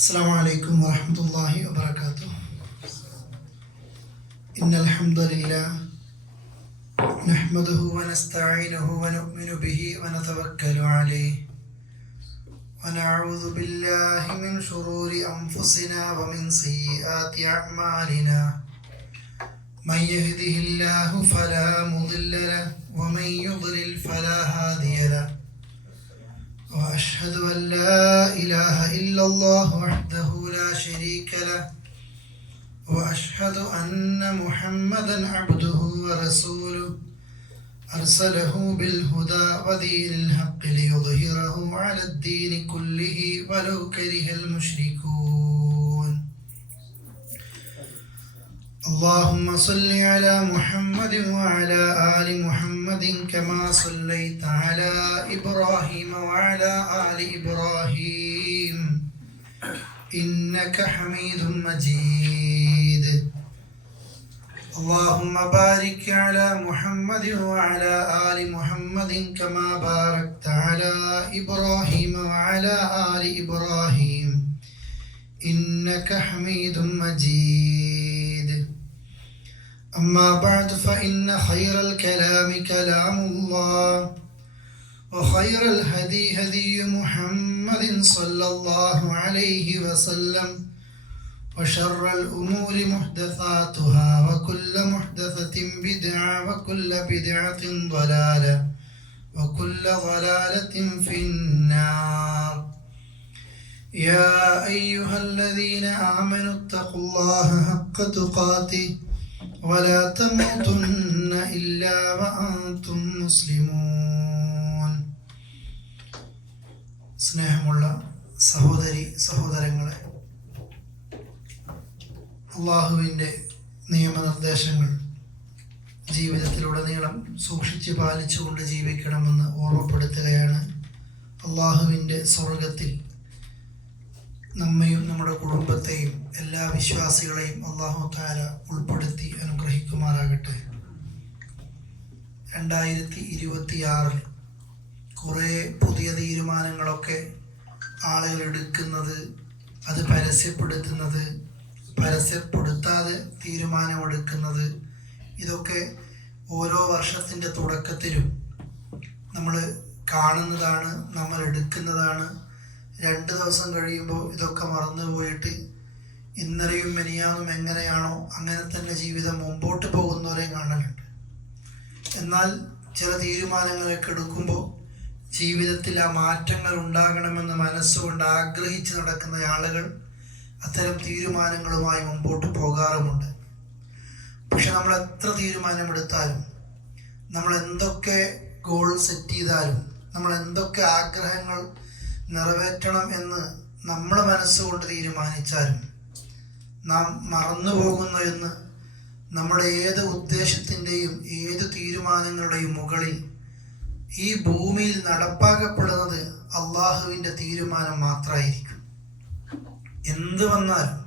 السلام عليكم ورحمة الله وبركاته. إن الحمد لله نحمده ونستعينه ونؤمن به ونتوكل عليه ونعوذ بالله من شرور أنفسنا ومن سيئات أعمالنا. من يهده الله فلا مضل له ومن يضلل فلا هادي له. وأشهد أن لا إله إلا الله وحده لا شريك له وأشهد أن محمدا عبده ورسوله أرسله بالهدى ودين الحق ليظهره على الدين كله ولو كره المشركون. اللهم صل على محمد وعلى آل محمد كما صليت على إبراهيم وعلى آل إبراهيم إنك حميد مجيد. اللهم بارك على محمد وعلى آل محمد كما باركت على إبراهيم وعلى آل إبراهيم إنك حميد مجيد. أما بعد فإن خير الكلام كلام الله وخير الهدي هدي محمد صلى الله عليه وسلم وشر الأمور محدثاتها وكل محدثة بدعة وكل بدعة ضلالة وكل ضلالة في النار. يا أيها الذين آمنوا اتقوا الله حق تقاته ولا تموتن إلا وأنتم مسلمون. സ്നേഹമുള്ള സഹോദരി സഹോദരങ്ങളെ, അള്ളാഹുവിൻ്റെ നിയമനിർദ്ദേശങ്ങൾ ജീവിതത്തിലുടനീളം സൂക്ഷിച്ച് പാലിച്ചുകൊണ്ട് ജീവിക്കണമെന്ന് ഓർമ്മപ്പെടുത്തുകയാണ്. അള്ളാഹുവിൻ്റെ സ്വർഗത്തിൽ നമ്മയും നമ്മുടെ കുടുംബത്തെയും എല്ലാ വിശ്വാസികളെയും അല്ലാഹു തആല ഉൾപ്പെടുത്തി അനുഗ്രഹിക്കുമാറാകട്ടെ. 2026 കുറേ പുതിയ തീരുമാനങ്ങളൊക്കെ ആളുകൾ എടുക്കുന്നത്, അത് പരസ്യപ്പെടുത്തുന്നത്, പരസ്യപ്പെടുത്താതെ തീരുമാനമെടുക്കുന്നത്, ഇതൊക്കെ ഓരോ വർഷത്തിൻ്റെ തുടക്കത്തിലും നമ്മൾ കാണുന്നതാണ്, നമ്മൾ എടുക്കുന്നതാണ്. 2 ദിവസം കഴിയുമ്പോൾ ഇതൊക്കെ മറന്നുപോയിട്ട് ഇന്നലെയും മെനിയാന്നും എങ്ങനെയാണോ അങ്ങനെ തന്നെ ജീവിതം മുമ്പോട്ട് പോകുന്നവരെ കാണലുണ്ട്. എന്നാൽ ചില തീരുമാനങ്ങളൊക്കെ എടുക്കുമ്പോൾ ജീവിതത്തിൽ ആ മാറ്റങ്ങൾ ഉണ്ടാകണമെന്ന് മനസ്സുകൊണ്ട് ആഗ്രഹിച്ച് നടക്കുന്ന ആളുകൾ അത്തരം തീരുമാനങ്ങളുമായി മുമ്പോട്ട് പോകാറുമുണ്ട്. പക്ഷെ നമ്മൾ എത്ര തീരുമാനമെടുത്താലും, നമ്മൾ എന്തൊക്കെ ഗോൾ സെറ്റ് ചെയ്താലും, നമ്മൾ എന്തൊക്കെ ആഗ്രഹങ്ങൾ നിറവേറ്റണം എന്ന് നമ്മൾ മനസ്സുകൊണ്ട് തീരുമാനിച്ചാലും നാം മറന്നു പോകുന്നു എന്ന് നമ്മുടെ ഏത് ഉദ്ദേശത്തിൻ്റെയും ഏത് തീരുമാനങ്ങളുടെയും മുകളിൽ ഈ ഭൂമിയിൽ നടപ്പാക്കപ്പെടുന്നത് അള്ളാഹുവിൻ്റെ തീരുമാനം മാത്രമായിരിക്കും. എന്ത് വന്നാലും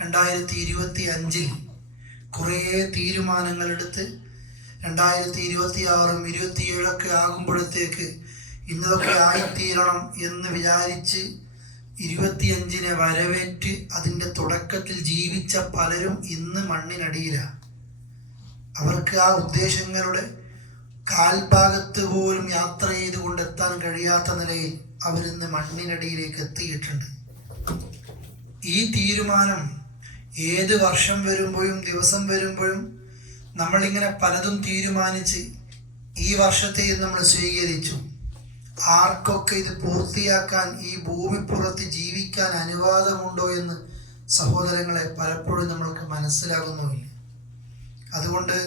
2025 കുറേ തീരുമാനങ്ങളെടുത്ത് 2026 27 ആകുമ്പോഴത്തേക്ക് ഇന്നതൊക്കെ ആയിത്തീരണം എന്ന് വിചാരിച്ച് 25-നെ വരവേറ്റ് അതിൻ്റെ തുടക്കത്തിൽ ജീവിച്ച പലരും ഇന്ന് മണ്ണിനടിയിലാണ്. അവർക്ക് ആ ഉദ്ദേശങ്ങളുടെ കാൽഭാഗത്ത് പോലും യാത്ര ചെയ്തുകൊണ്ടെത്താൻ കഴിയാത്ത നിലയിൽ അവരിന്ന് മണ്ണിനടിയിലേക്ക് എത്തിയിട്ടുണ്ട്. ഈ തീരുമാനം ഏത് വർഷം വരുമ്പോഴും ദിവസം വരുമ്പോഴും നമ്മളിങ്ങനെ പലതും തീരുമാനിച്ച് ഈ വർഷത്തെയും നമ്മൾ സ്വീകരിച്ചു. ആർക്കൊക്കെ ഇത് പൂർത്തിയാക്കാൻ ഈ ഭൂമിപ്പുറത്ത് ജീവിക്കാൻ അനുവാദമുണ്ടോ എന്ന് സഹോദരങ്ങളെ പലപ്പോഴും നമ്മൾക്ക് മനസ്സിലാകുന്നുമില്ല. അതുകൊണ്ട്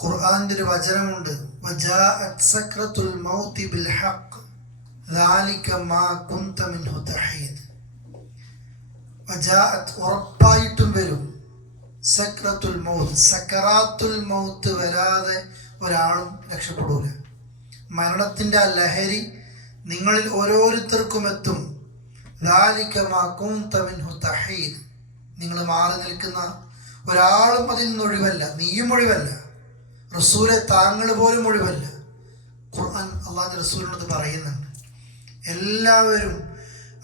ഖുർആന്റെ ഒരു വചനമുണ്ട്, വജാഅത് സക്രത്തുൽ മൗതി ബിൽ ഹഖ് ദാലിക മാ കുൻത മിൻഹു തഹീദ്. വജാഅത് ഉറപ്പായിട്ടും വരും, സക്രത്തുൽ മൗത്ത്, സക്കറാത്തുൽ മൗത്ത് വരാതെ ഒരാളും രക്ഷപ്പെടൂല. മരണത്തിൻ്റെ ആ ലഹരി നിങ്ങളിൽ ഓരോരുത്തർക്കും എത്തും. ദാലിക മാ കുൻത മിൻഹു തഹീദ്. നിങ്ങൾ മാറി നിൽക്കുന്ന ഒരാളും അതിൽ നിന്നൊഴിവല്ല, നീയും ഒഴിവല്ല, റസൂലെ താങ്കൾ പോലും ഒഴിവല്ല. ഖുർആൻ അള്ളാഹുവിൻ്റെ റസൂലിനോട് പറയുന്നുണ്ട്. എല്ലാവരും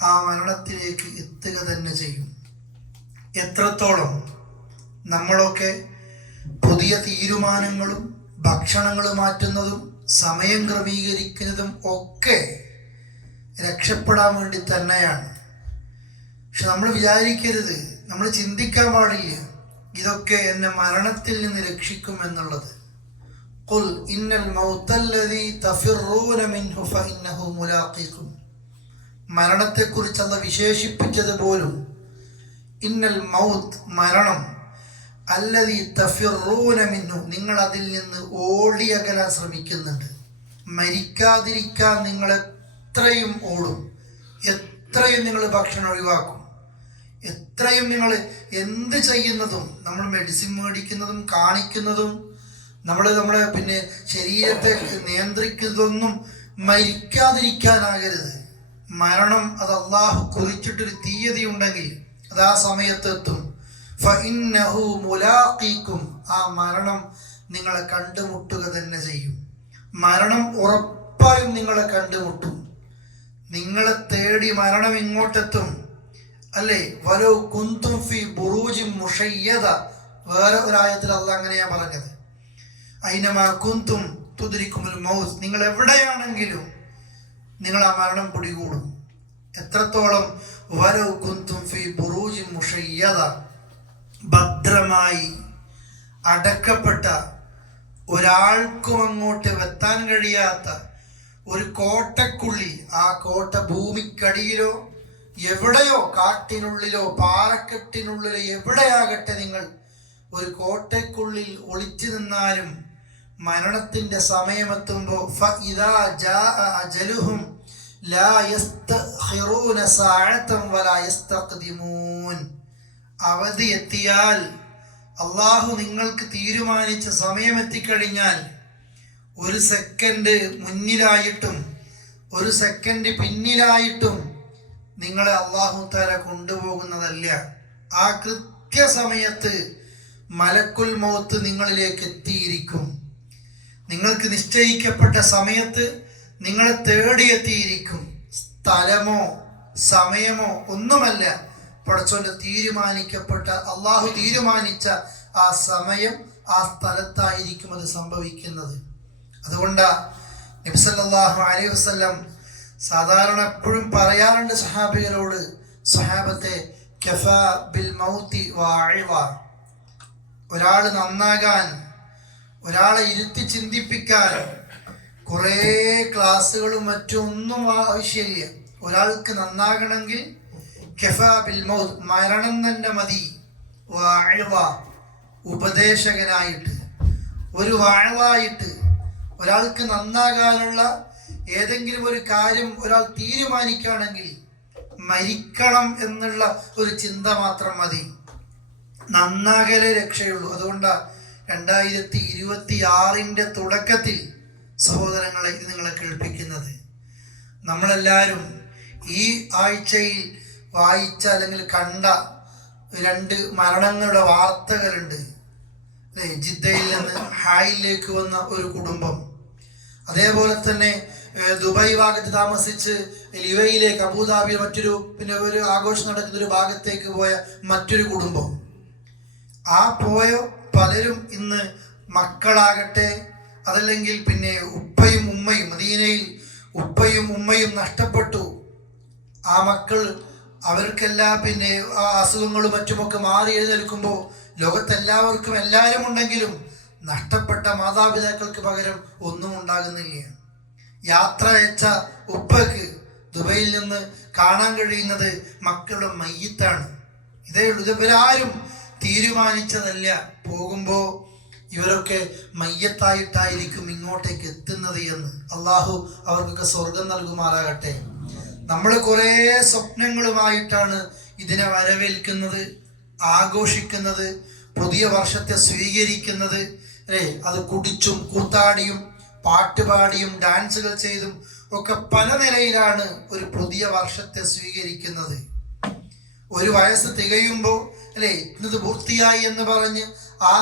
ആ മരണത്തിലേക്ക് എത്തുക തന്നെ ചെയ്യും. എത്രത്തോളം നമ്മളൊക്കെ പുതിയ തീരുമാനങ്ങളും ഭക്ഷണങ്ങൾ മാറ്റുന്നതും സമയം ക്രമീകരിക്കുന്നതും ഒക്കെ രക്ഷപ്പെടാൻ വേണ്ടി തന്നെയാണ്. പക്ഷെ നമ്മൾ വിചാരിക്കരുത്, നമ്മൾ ചിന്തിക്കാൻ പാടില്ല ഇതൊക്കെ എന്നെ മരണത്തിൽ നിന്ന് രക്ഷിക്കും എന്നുള്ളത്. ഖുൽ ഇന്നൽ മൗതല്ലദീ തഫിറൂന മിൻഹു ഫഇന്നഹു മുലാഖീകും. മരണത്തെക്കുറിച്ച് അല്ലാഹു വിശേഷിപ്പിച്ചത് പോലും ഇന്നൽ മൗത്ത്, മരണം, അല്ലദീ തഫിറൂന മിൻഹു, നിങ്ങൾ അതിൽ നിന്ന് ഓടിയകലാൻ ശ്രമിക്കുന്നുണ്ട്. മരിക്കാതിരിക്കാൻ നിങ്ങൾ എത്രയും ഓടും, എത്രയും നിങ്ങൾ ഭക്ഷണം ഒഴിവാക്കും, എത്രയും നിങ്ങൾ എന്ത് ചെയ്യുന്നതും, നമ്മൾ മെഡിസിൻ മേടിക്കുന്നതും കാണിക്കുന്നതും നമ്മുടെ പിന്നെ ശരീരത്തെ നിയന്ത്രിക്കുന്നതൊന്നും മരിക്കാതിരിക്കാനാകരുത്. മരണം അത് അള്ളാഹു കുറിച്ചിട്ടൊരു തീയതി ഉണ്ടെങ്കിൽ അത് ആ സമയത്തെത്തും. ഫഇന്നഹു മുലാഖീകും, ആ മരണം നിങ്ങളെ കണ്ടുമുട്ടുക തന്നെ ചെയ്യും. മരണം ഉറപ്പായും നിങ്ങളെ കണ്ടുമുട്ടും. നിങ്ങളെ തേടി മരണം ഇങ്ങോട്ടെത്തും. അല്ലേ, വലൗ കുന്തും ഫി ബുറൂജിൻ മുശയ്യദ, വേറെ ഒരായത്തിൽ അല്ലാഹു അങ്ങനെയാ പറഞ്ഞത്. ഐനമാ കുന്തും തുദ്രിക്കുമുൽ മൗത്ത്, നിങ്ങൾ എവിടെയാണെങ്കിലും നിങ്ങൾ ആ മരണം പിടികൂടും. എത്രത്തോളം? വലൗ കുന്തും ഫി ബുറൂജിൻ മുശയ്യദ, ഭദ്രമായി അടക്കപ്പെട്ട, ഒരാൾക്കും അങ്ങോട്ട് എത്താൻ കഴിയാത്ത ഒരു കോട്ടക്കുള്ളിൽ, ആ കോട്ട ഭൂമിക്കടിയിലോ എവിടെയോ, കാട്ടിനുള്ളിലോ പാറക്കെട്ടിനുള്ളിലോ എവിടെയാകട്ടെ, നിങ്ങൾ ഒരു കോട്ടയ്ക്കുള്ളിൽ ഒളിച്ചു നിന്നാലും മരണത്തിന്റെ സമയമെത്തുമ്പോൾ ഫഇദാ ജാഅ അജലുഹും ലാ യസ്തഖിറൂന സഅതൻ വലാ യസ്തഖ്ദിമൂൻ. അവധി എത്തിയാൽ, അള്ളാഹു നിങ്ങൾക്ക് തീരുമാനിച്ച സമയം എത്തിക്കഴിഞ്ഞാൽ, ഒരു സെക്കൻഡ് മുന്നിലായിട്ടും ഒരു സെക്കൻഡ് പിന്നിലായിട്ടും നിങ്ങളെ അള്ളാഹു തആല കൊണ്ടുപോകുന്നതല്ല. ആ കൃത്യസമയത്ത് മലക്കുൽ മൗത്ത് നിങ്ങളിലേക്ക് എത്തിയിരിക്കും. നിങ്ങൾക്ക് നിശ്ചയിക്കപ്പെട്ട സമയത്ത് നിങ്ങളെ തേടിയെത്തിയിരിക്കും. സ്ഥലമോ സമയമോ ഒന്നുമല്ല, പടച്ചോന്റെ തീരുമാനിക്കപ്പെട്ട, അള്ളാഹു തീരുമാനിച്ച ആ സമയം, ആ സ്ഥലത്തായിരിക്കും അത് സംഭവിക്കുന്നത്. അതുകൊണ്ടാ നബി സല്ലല്ലാഹു അലൈഹി വസല്ലം സാധാരണ എപ്പോഴും പറയാറുണ്ട് സഹാബികളോട്, സഹാബത്തെ, കഫാ ബിൽ മൗതി വഅഇവ, ഒരാൾ നന്നാകാൻ, ഒരാളെ ഇരുത്തി ചിന്തിപ്പിക്കാൻ കുറേ ക്ലാസ്സുകളും മറ്റൊന്നും ആവശ്യമില്ല. ഒരാൾക്ക് നന്നാകണമെങ്കിൽ കഫാ ബിൽ മൗത്, മരണം തന്നെ മതി. വഅഇവ, ഉപദേശകനായിട്ട്, ഒരു വാഴവായിട്ട് ഒരാൾക്ക് നന്നാകാനുള്ള ഏതെങ്കിലും ഒരു കാര്യം ഒരാൾ തീരുമാനിക്കുകയാണെങ്കിൽ മരിക്കണം എന്നുള്ള ഒരു ചിന്ത മാത്രം മതി. നന്നാകലേ രക്ഷയുള്ളൂ. അതുകൊണ്ടാണ് 2026 തുടക്കത്തിൽ സഹോദരങ്ങളെ ഇത് നിങ്ങളെ കേൾപ്പിക്കുന്നത്. നമ്മളെല്ലാവരും ഈ ആഴ്ചയിൽ വായിച്ച അല്ലെങ്കിൽ കണ്ട 2 മരണങ്ങളുടെ വാർത്തകളുണ്ട്. ജിദ്ദയിൽ നിന്ന് ഹായിലേക്ക് വന്ന ഒരു കുടുംബം, അതേപോലെ തന്നെ ദുബായ് ഭാഗത്ത് താമസിച്ച് ലിവയിലേക്ക്, അബുദാബിയിൽ മറ്റൊരു ഒരു ആഘോഷം നടക്കുന്ന ഒരു ഭാഗത്തേക്ക് പോയ മറ്റൊരു കുടുംബം. ആ പോയ പലരും ഇന്ന് മക്കളാകട്ടെ, അതല്ലെങ്കിൽ ഉപ്പയും ഉമ്മയും, മദീനയിൽ ഉപ്പയും ഉമ്മയും നഷ്ടപ്പെട്ടു. ആ മക്കൾ, അവർക്കെല്ലാം ആ അസുഖങ്ങളും മറ്റുമൊക്കെ മാറി എഴുന്നേൽക്കുമ്പോൾ ലോകത്തെല്ലാവർക്കും എല്ലാവരും ഉണ്ടെങ്കിലും നഷ്ടപ്പെട്ട മാതാപിതാക്കൾക്ക് പകരം ഒന്നും ഉണ്ടാകുന്നില്ല. യാത്ര അയച്ച ഉപ്പക്ക് ദുബൈയിൽ നിന്ന് കാണാൻ കഴിയുന്നത് മക്കളുടെ മയ്യിത്താണ്. ഇതേ ഉള്ളൂ. ഇവരാരും തീരുമാനിച്ചതല്ല. പോകുമ്പോൾ ഇവരൊക്കെ മയ്യത്തായിട്ടായിരിക്കും ഇങ്ങോട്ടേക്ക് എത്തുന്നത് എന്ന്. അള്ളാഹു അവർക്കൊക്കെ സ്വർഗം നൽകുമാറാകട്ടെ. നമ്മൾ കുറേ സ്വപ്നങ്ങളുമായിട്ടാണ് ഇതിനെ വരവേൽക്കുന്നത്, ആഘോഷിക്കുന്നത്, പുതിയ വർഷത്തെ സ്വീകരിക്കുന്നത്. അത് കുടിച്ചും കൂത്താടിയും പാട്ടുപാടിയും ഡാൻസുകൾ ചെയ്തും ഒക്കെ പല നിലയിലാണ് ഒരു പുതിയ വർഷത്തെ സ്വീകരിക്കുന്നത്. ഒരു വയസ്സ് തികയുമ്പോൾ ഇന്നത് പൂർത്തിയായി എന്ന് പറഞ്ഞ് ആ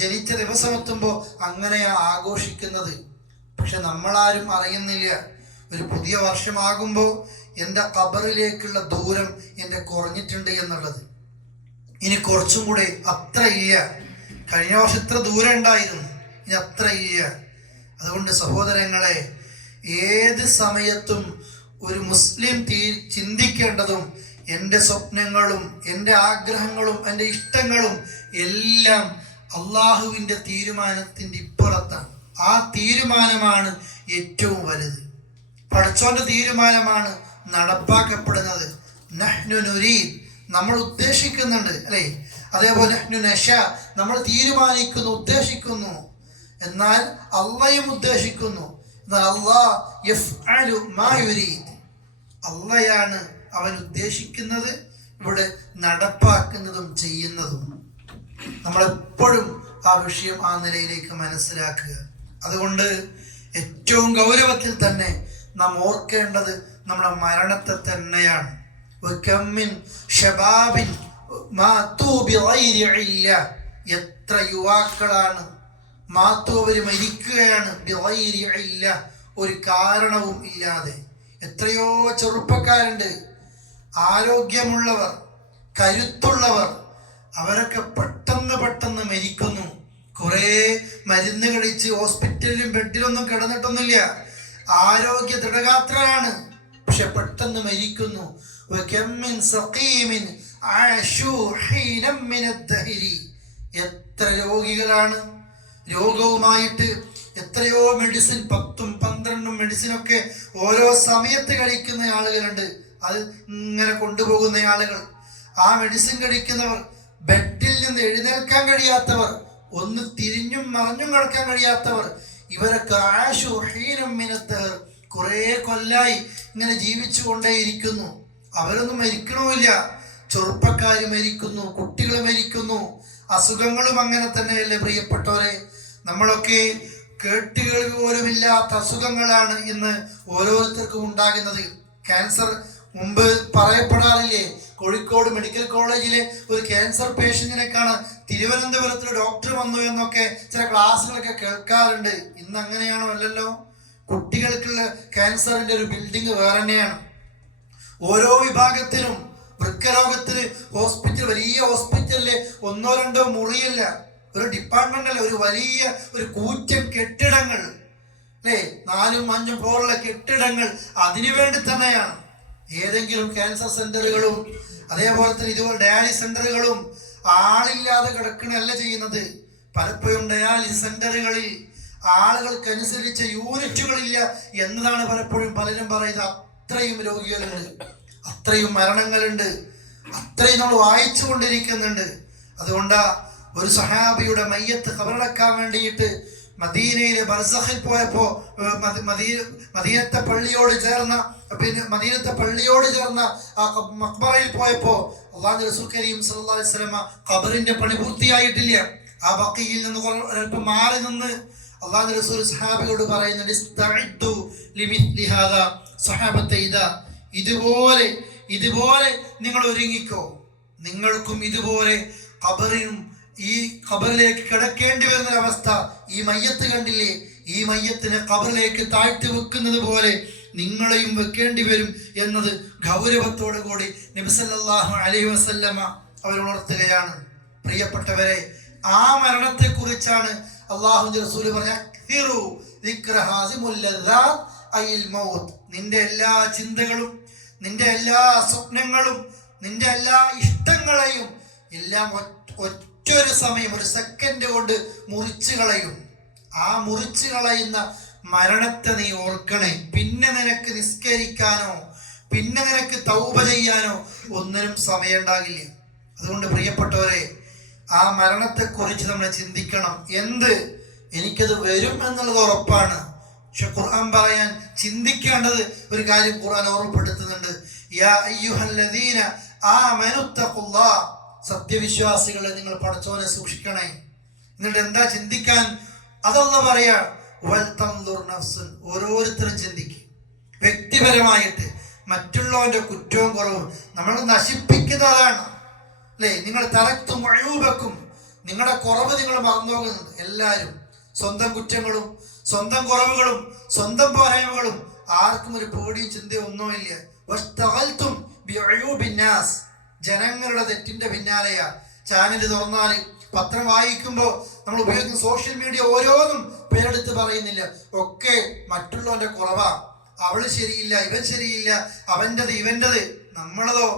ജനിച്ച ദിവസം എത്തുമ്പോൾ അങ്ങനെയാ ആഘോഷിക്കുന്നത്. പക്ഷെ നമ്മളാരും അറിയുന്നില്ല, ഒരു പുതിയ വർഷമാകുമ്പോൾ എൻ്റെ ഖബറിലേക്കുള്ള ദൂരം എൻ്റെ കുറഞ്ഞിട്ടുണ്ട് എന്നുള്ളത്. ഇനി കുറച്ചും കൂടെ അത്ര ഇല്ല. കഴിഞ്ഞ വർഷം ഇത്ര ദൂരം ഉണ്ടായിരുന്നു, ഇനി അത്ര ഇല്ല. അതുകൊണ്ട് സഹോദരങ്ങളെ, ഏത് സമയത്തും ഒരു മുസ്ലിം ചിന്തിക്കേണ്ടതും എൻ്റെ സ്വപ്നങ്ങളും എൻ്റെ ആഗ്രഹങ്ങളും എൻ്റെ ഇഷ്ടങ്ങളും എല്ലാം അള്ളാഹുവിൻ്റെ തീരുമാനത്തിൻ്റെ ഇപ്പുറത്താണ്. ആ തീരുമാനമാണ് ഏറ്റവും വലുത്. പടച്ചോന്റെ തീരുമാനമാണ് നടപ്പാക്കപ്പെടുന്നത്. നഹ്നു നുരീദ്, നമ്മൾ ഉദ്ദേശിക്കുന്നുണ്ട് അല്ലേ? അതേപോലെ നഹ്നു നശാ, നമ്മൾ തീരുമാനിക്കുന്നു, ഉദ്ദേശിക്കുന്നു. എന്നാൽ അള്ളയും ഉദ്ദേശിക്കുന്നു. എന്നാൽ അള്ളാഹ് യഫ്അലു മാ യുരീദ്, അള്ളയാണ് അവൻ ഉദ്ദേശിക്കുന്നത് ഇവിടെ നടപ്പാക്കുന്നതും ചെയ്യുന്നതും. നമ്മളെപ്പോഴും ആ വിഷയം ആ നിലയിലേക്ക് മനസ്സിലാക്കുക. അതുകൊണ്ട് ഏറ്റവും ഗൗരവത്തിൽ തന്നെ നാം ഓർക്കേണ്ടത് നമ്മുടെ മരണത്തെ തന്നെയാണ്. എത്ര യുവാക്കളാണ് അവർ മരിക്കുകയാണ് ഒരു കാരണവും ഇല്ലാതെ. എത്രയോ ചെറുപ്പക്കാരുണ്ട്, ആരോഗ്യമുള്ളവർ, കരുത്തുള്ളവർ, അവരൊക്കെ പെട്ടെന്ന് മരിക്കുന്നു. കുറേ മരുന്ന് കഴിച്ച് ഹോസ്പിറ്റലിലും ബെഡിലൊന്നും കിടന്നിട്ടൊന്നുമില്ല, ആരോഗ്യ ദൃഢഗാത്രരാണ്, പക്ഷെ പെട്ടെന്ന് മരിക്കുന്നു. എത്ര രോഗികളാണ്, രോഗവുമായിട്ട് എത്രയോ മെഡിസിൻ, 10ഉം 12ഉം മെഡിസിനൊക്കെ ഓരോ സമയത്ത് കഴിക്കുന്ന ആളുകളുണ്ട്. അത് ഇങ്ങനെ കൊണ്ടുപോകുന്ന ആളുകൾ, ആ മെഡിസിൻ കഴിക്കുന്നവർ, ബെഡിൽ നിന്ന് എഴുന്നേൽക്കാൻ കഴിയാത്തവർ, ഒന്ന് തിരിഞ്ഞും മറിഞ്ഞും കിടക്കാൻ കഴിയാത്തവർ, ഇവരൊക്കെ കുറേ കൊല്ലായി ഇങ്ങനെ ജീവിച്ചു കൊണ്ടേയിരിക്കുന്നു. അവരൊന്നും മരിക്കണമില്ല. ചെറുപ്പക്കാർ മരിക്കുന്നു, കുട്ടികൾ മരിക്കുന്നു, അസുഖങ്ങളും അങ്ങനെ തന്നെയല്ലേ പ്രിയപ്പെട്ടവരെ? നമ്മളൊക്കെ കേട്ടുകേൾവി പോലുമില്ലാത്ത അസുഖങ്ങളാണ് ഇന്ന് ഓരോരുത്തർക്കും ഉണ്ടാകുന്നത്. ക്യാൻസർ മുമ്പ് പറയപ്പെടാറില്ലേ? കോഴിക്കോട് മെഡിക്കൽ കോളേജിലെ ഒരു ക്യാൻസർ പേഷ്യന്റിനെ കാണാൻ തിരുവനന്തപുരത്തിൽ ഡോക്ടർ വന്നു എന്നൊക്കെ ചില ക്ലാസ്സുകളൊക്കെ കേൾക്കാറുണ്ട്. ഇന്ന് അങ്ങനെയാണോ? അല്ലല്ലോ. കുട്ടികൾക്കുള്ള ക്യാൻസറിന്റെ ഒരു ബിൽഡിംഗ് വേറെ തന്നെയാണ്. ഓരോ വിഭാഗത്തിനും, വൃക്കരോഗത്തിന് ഹോസ്പിറ്റൽ, വലിയ ഹോസ്പിറ്റലില് 1-2 മുറിയല്ല, ഒരു ഡിപ്പാർട്ട്മെന്റ് അല്ല, ഒരു വലിയ ഒരു കൂറ്റൻ കെട്ടിടങ്ങൾ അല്ലേ, 4-5 ഫ്ലോറുള്ള കെട്ടിടങ്ങൾ അതിനുവേണ്ടി തന്നെയാണ്. ഏതെങ്കിലും ക്യാൻസർ സെന്ററുകളും അതേപോലെ തന്നെ ഇതുപോലെ ഡയാലിസിസ് സെന്ററുകളും ആളില്ലാതെ കിടക്കണല്ല ചെയ്യുന്നത്. പലപ്പോഴും ഡയാലിസിസ് സെന്ററുകളിൽ ആളുകൾക്കനുസരിച്ച യൂണിറ്റുകളില്ല എന്നതാണ് പലപ്പോഴും പലരും പറയുന്നത്. അത്രയും രോഗികളുണ്ട്, അത്രയും മരണങ്ങളുണ്ട്, അത്രയും നമ്മൾ വായിച്ചു കൊണ്ടിരിക്കുന്നുണ്ട്. അതുകൊണ്ടാ ഒരു സഹാബിയുടെ മയ്യത്ത് ഖബറടക്കാൻ വേണ്ടിയിട്ട് മദീനയിലെ ബർസഖിൽ പോയപ്പോ മദീനത്തെ പള്ളിയോട് ചേർന്ന ആ മഖ്ബറയിൽ പോയപ്പോ അല്ലാഹുവിന്റെ റസൂൽ കരീം സല്ലല്ലാഹു അലൈഹി വസല്ലം ഖബറിന്റെ പണി പൂർത്തിയായിട്ടില്ല. ആ ബഖീയിൽ നിന്ന് അല്പം മാറി നിന്ന് അല്ലാഹുവിന്റെ റസൂൽ സഹാബികളോട് പറയുന്നുണ്ട്, ഇസ്തഇദ്ദു ലിമിത്ലി ഹാദാ, സഹാബത്തെ ഇതുപോലെ നിങ്ങൾ ഒരുങ്ങിക്കോ, നിങ്ങൾക്കും ഇതുപോലെ ഈ ഖബറിലേക്ക് കിടക്കേണ്ടി വരുന്ന അവസ്ഥ. ഈ മയ്യത്ത് കണ്ടില്ലേ? ഈ മയ്യത്തിനെ ഖബറിലേക്ക് താഴ്ത്തി വെക്കുന്നത് പോലെ നിങ്ങളെയും വെക്കേണ്ടി വരും എന്നത് ഗൗരവത്തോടു കൂടി നബി സല്ലല്ലാഹു അലൈഹി വസല്ലമ അവർ ഉണർത്തുകയാണ്. പ്രിയപ്പെട്ടവരെ, ആ മരണത്തെ കുറിച്ചാണ് അല്ലാഹുവിന്റെ റസൂൽ പറഞ്ഞ നിന്റെ എല്ലാ ചിന്തകളും, നിന്റെ എല്ലാ സ്വപ്നങ്ങളും, നിന്റെ എല്ലാ ഇഷ്ടങ്ങളെയും എല്ലാം ഒറ്റൊരു സമയം, ഒരു സെക്കൻഡ് കൊണ്ട് മുറിച്ചു കളയും. ആ മുറിച്ചു കളയുന്ന മരണത്തെ നീ ഓർക്കണേ. പിന്നെ നിനക്ക് നിസ്കരിക്കാനോ പിന്നെ നിനക്ക് തൗബ ചെയ്യാനോ ഒന്നിനും സമയം ഉണ്ടാകില്ല. അതുകൊണ്ട് പ്രിയപ്പെട്ടവരെ, ആ മരണത്തെക്കുറിച്ച് നമ്മൾ ചിന്തിക്കണം. എനിക്കത് വരും എന്നുള്ളത് ഉറപ്പാണ്. പക്ഷെ ഖുർആൻ പറയാൻ ചിന്തിക്കേണ്ടത് ഒരു കാര്യം ഖുർആൻ ഓർമ്മപ്പെടുത്തുന്നുണ്ട്. യാ അയ്യുഹല്ലദീന ആമനു തഖുല്ലാഹ്, സത്യവിശ്വാസികളെ നിങ്ങൾ പടച്ചോനെ സൂക്ഷിക്കണേ. എന്നിട്ട് എന്താ ചിന്തിക്കാൻ? അതല്ല പറയാ, വൽ തൻദുർ നഫ്സുൻ, ഓരോരുത്തരും ചിന്തിക്കും വ്യക്തിപരമായിട്ട്. മറ്റുള്ളവന്റെ കുറ്റവും കുറവും നമ്മൾ നശിപ്പിക്കുന്നതാണ് അല്ലേ? നിങ്ങൾ തറക്തും അയൂബക്കും, നിങ്ങളുടെ കുറവ് നിങ്ങൾ മറന്നു പോകുന്നുണ്ട്. എല്ലാവരും സ്വന്തം കുറ്റങ്ങളും സ്വന്തം കുറവുകളും സ്വന്തം പോരായ്മകളും, ആർക്കും ഒരു പേടിയും ചിന്തയും ഒന്നുമില്ല. വസ്തഗൽതും ബിഉയൂബിന്നാസ്, ജനങ്ങളുടെ തെറ്റിന്റെ പിന്നാലെയാ. ചാനൽ തുറന്നാൽ, പത്രം വായിക്കുമ്പോൾ, നമ്മൾ ഉപയോഗിക്കുന്ന സോഷ്യൽ മീഡിയ ഓരോന്നും പേരെടുത്ത് പറയുന്നില്ല, ഒക്കെ മറ്റുള്ളവന്റെ കുറവാ. അവള് ശരിയില്ല, ഇവൻ ശരിയില്ല, അവൻ്റെത് ഇവൻ്റെത്. നമ്മളതോ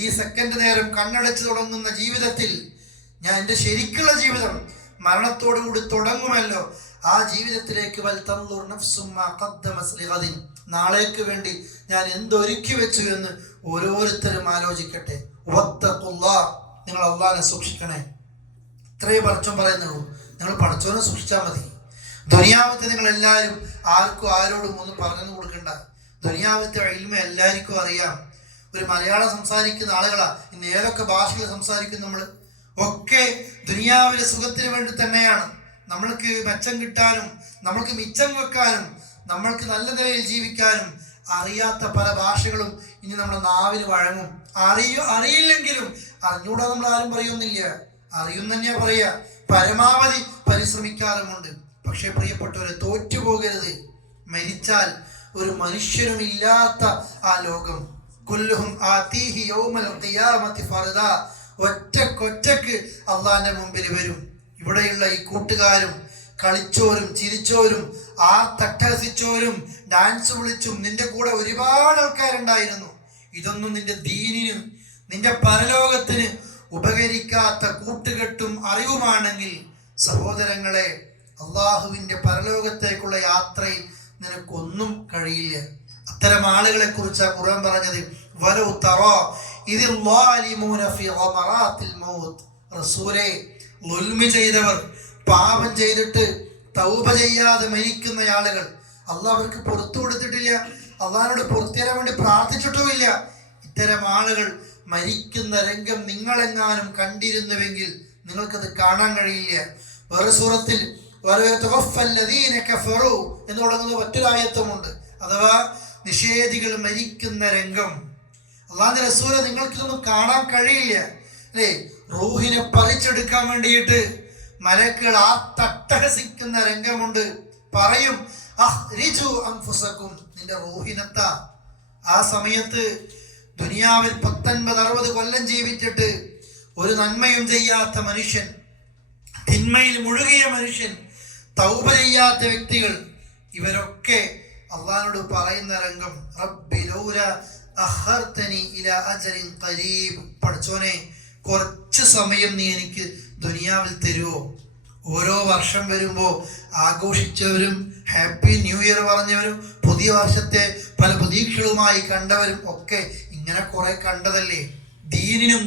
ഈ സെക്കൻഡ് നേരം കണ്ണടച്ച് തുടങ്ങുന്ന ജീവിതത്തിൽ, ഞാൻ എൻ്റെ ശരിക്കുള്ള ജീവിതം മരണത്തോടുകൂടി തുടങ്ങുമല്ലോ, ആ ജീവിതത്തിലേക്ക് നാളേക്ക് വേണ്ടി ഞാൻ എന്തൊരുക്കി വെച്ചു എന്ന് ഓരോരുത്തരും ആലോചിക്കട്ടെ. നിങ്ങൾ അള്ളാഹിനെ സൂക്ഷിക്കണേ. ഇത്രയേ പടച്ചോൻ പറയുന്നുള്ളൂ. നിങ്ങൾ പടച്ചോനെ സൂക്ഷിച്ചാൽ മതി. ദുനിയാവത്തെ നിങ്ങൾ എല്ലാവരും ആർക്കും ആരോടും ഒന്നും പറഞ്ഞു കൊടുക്കണ്ട. ദുനിയാവത്തെ ഇൽമ എല്ലാവർക്കും അറിയാം. ഒരു മലയാളം സംസാരിക്കുന്ന ആളുകളാ, ഇന്ന് ഏതൊക്കെ ഭാഷകൾ സംസാരിക്കും നമ്മൾ, ഒക്കെ ദുനിയാവിലെ സുഖത്തിന് വേണ്ടി തന്നെയാണ്. നമ്മൾക്ക് മെച്ചം കിട്ടാനും, നമ്മൾക്ക് മിച്ചം വെക്കാനും, നമ്മൾക്ക് നല്ല നിലയിൽ ജീവിക്കാനും അറിയാത്ത പല ഭാഷകളും ഇനി നമ്മുടെ നാവിന് വഴങ്ങും. അറിയില്ലെങ്കിലും അറിഞ്ഞൂടാ നമ്മൾ ആരും പറയുന്നില്ല, അറിയും തന്നെയാ പറയാ. പരമാവധി പരിശ്രമിക്കാറുമുണ്ട്. പക്ഷെ പ്രിയപ്പെട്ടവരെ, തോറ്റുപോകരുത്. മരിച്ചാൽ ഒരു മനുഷ്യനും ഇല്ലാത്ത ആ ലോകം, കുല്ലുഹും ആതീഹി യൗമൽ ഖിയാമത്തി ഫർദാ, ഒറ്റക്കൊറ്റക്ക് അള്ളാന്റെ മുമ്പിൽ വരും. ഇവിടെയുള്ള ഈ കൂട്ടുകാരും കളിച്ചോരും ചിരിച്ചോരും ആ തട്ടഹസിച്ചോരും ഡാൻസ് വിളിച്ചും നിന്റെ കൂടെ ഒരുപാട് ആൾക്കാരുണ്ടായിരുന്നു. ഇതൊന്നും നിന്റെ ദീനിന്, നിന്റെ പരലോകത്തിന് ഉപകരിക്കാത്ത കൂട്ടുകെട്ടും അറിവുമാണെങ്കിൽ, സഹോദരങ്ങളെ, അള്ളാഹുവിന്റെ പരലോകത്തേക്കുള്ള യാത്രയിൽ നിനക്കൊന്നും കഴിയില്ല. അത്തരം ആളുകളെ കുറിച്ചാ ഖുർആൻ പറഞ്ഞത്. വലൗ തറാ ഇദിൽ ളാലിമൂന ഫീ ഗമറാത്തിൽ മൗത്ത്. റസൂലേ, ളുൽമി ചെയ്തവർ, പാപം ചെയ്തിട്ട് തൗബ ചെയ്യാതെ മരിക്കുന്ന ആളുകൾ, അള്ളാഹ് അവർക്ക് പുറത്തു കൊടുത്തിട്ടില്ല, അള്ളാഹിനോട് പുറത്തു തരാൻ വേണ്ടി പ്രാർത്ഥിച്ചിട്ടുമില്ല. ഇത്തരം ആളുകൾ മരിക്കുന്ന രംഗം നിങ്ങളെങ്ങാനും കണ്ടിരുന്നുവെങ്കിൽ നിങ്ങൾക്കത് കാണാൻ കഴിയില്ല. വേറെ സൂറത്തിൽ എന്ന് തുടങ്ങുന്ന മറ്റൊരായത്തുമുണ്ട്. അഥവാ നിഷേധികൾ മരിക്കുന്ന രംഗം. അള്ളാഹുവിന്റെ റസൂലെ, നിങ്ങൾക്കിതൊന്നും കാണാൻ കഴിയില്ല അല്ലേ? റൂഹിനെ പറിച്ചെടുക്കാൻ വേണ്ടിയിട്ട് മലക്കുകൾ ആ തട്ടഹസിക്കുന്ന രംഗമുണ്ട്. പറയും, നിന്റെ റൂഹിനെത്ത. ആ സമയത്ത് ദുനിയാവിൽ 19-60 കൊല്ലം ജീവിച്ചിട്ട് ഒരു നന്മയും ചെയ്യാത്ത മനുഷ്യൻ, തിന്മയിൽ മുഴുകിയ മനുഷ്യൻ, തൗബ ചെയ്യാത്ത വ്യക്തികൾ, ഇവരൊക്കെ അള്ളാഹിനോട് പറയുന്ന രംഗം, റബ്ബി ലൗല അഖർതനി ഇലാ അജലിൻ ഖരീബ്, പടച്ചോനെ കുറച്ച് സമയം നീ എനിക്ക് ദുനിയാവിൽ തരുമോ? ഓരോ വർഷം വരുമ്പോൾ ആഘോഷിച്ചവരും ഹാപ്പി ന്യൂ ഇയർ പറഞ്ഞവരും പുതിയ വർഷത്തെ പല പ്രതീക്ഷകളുമായി കണ്ടവരും ഒക്കെ ഇങ്ങനെ കുറെ കണ്ടതല്ലേ. ദീനിനും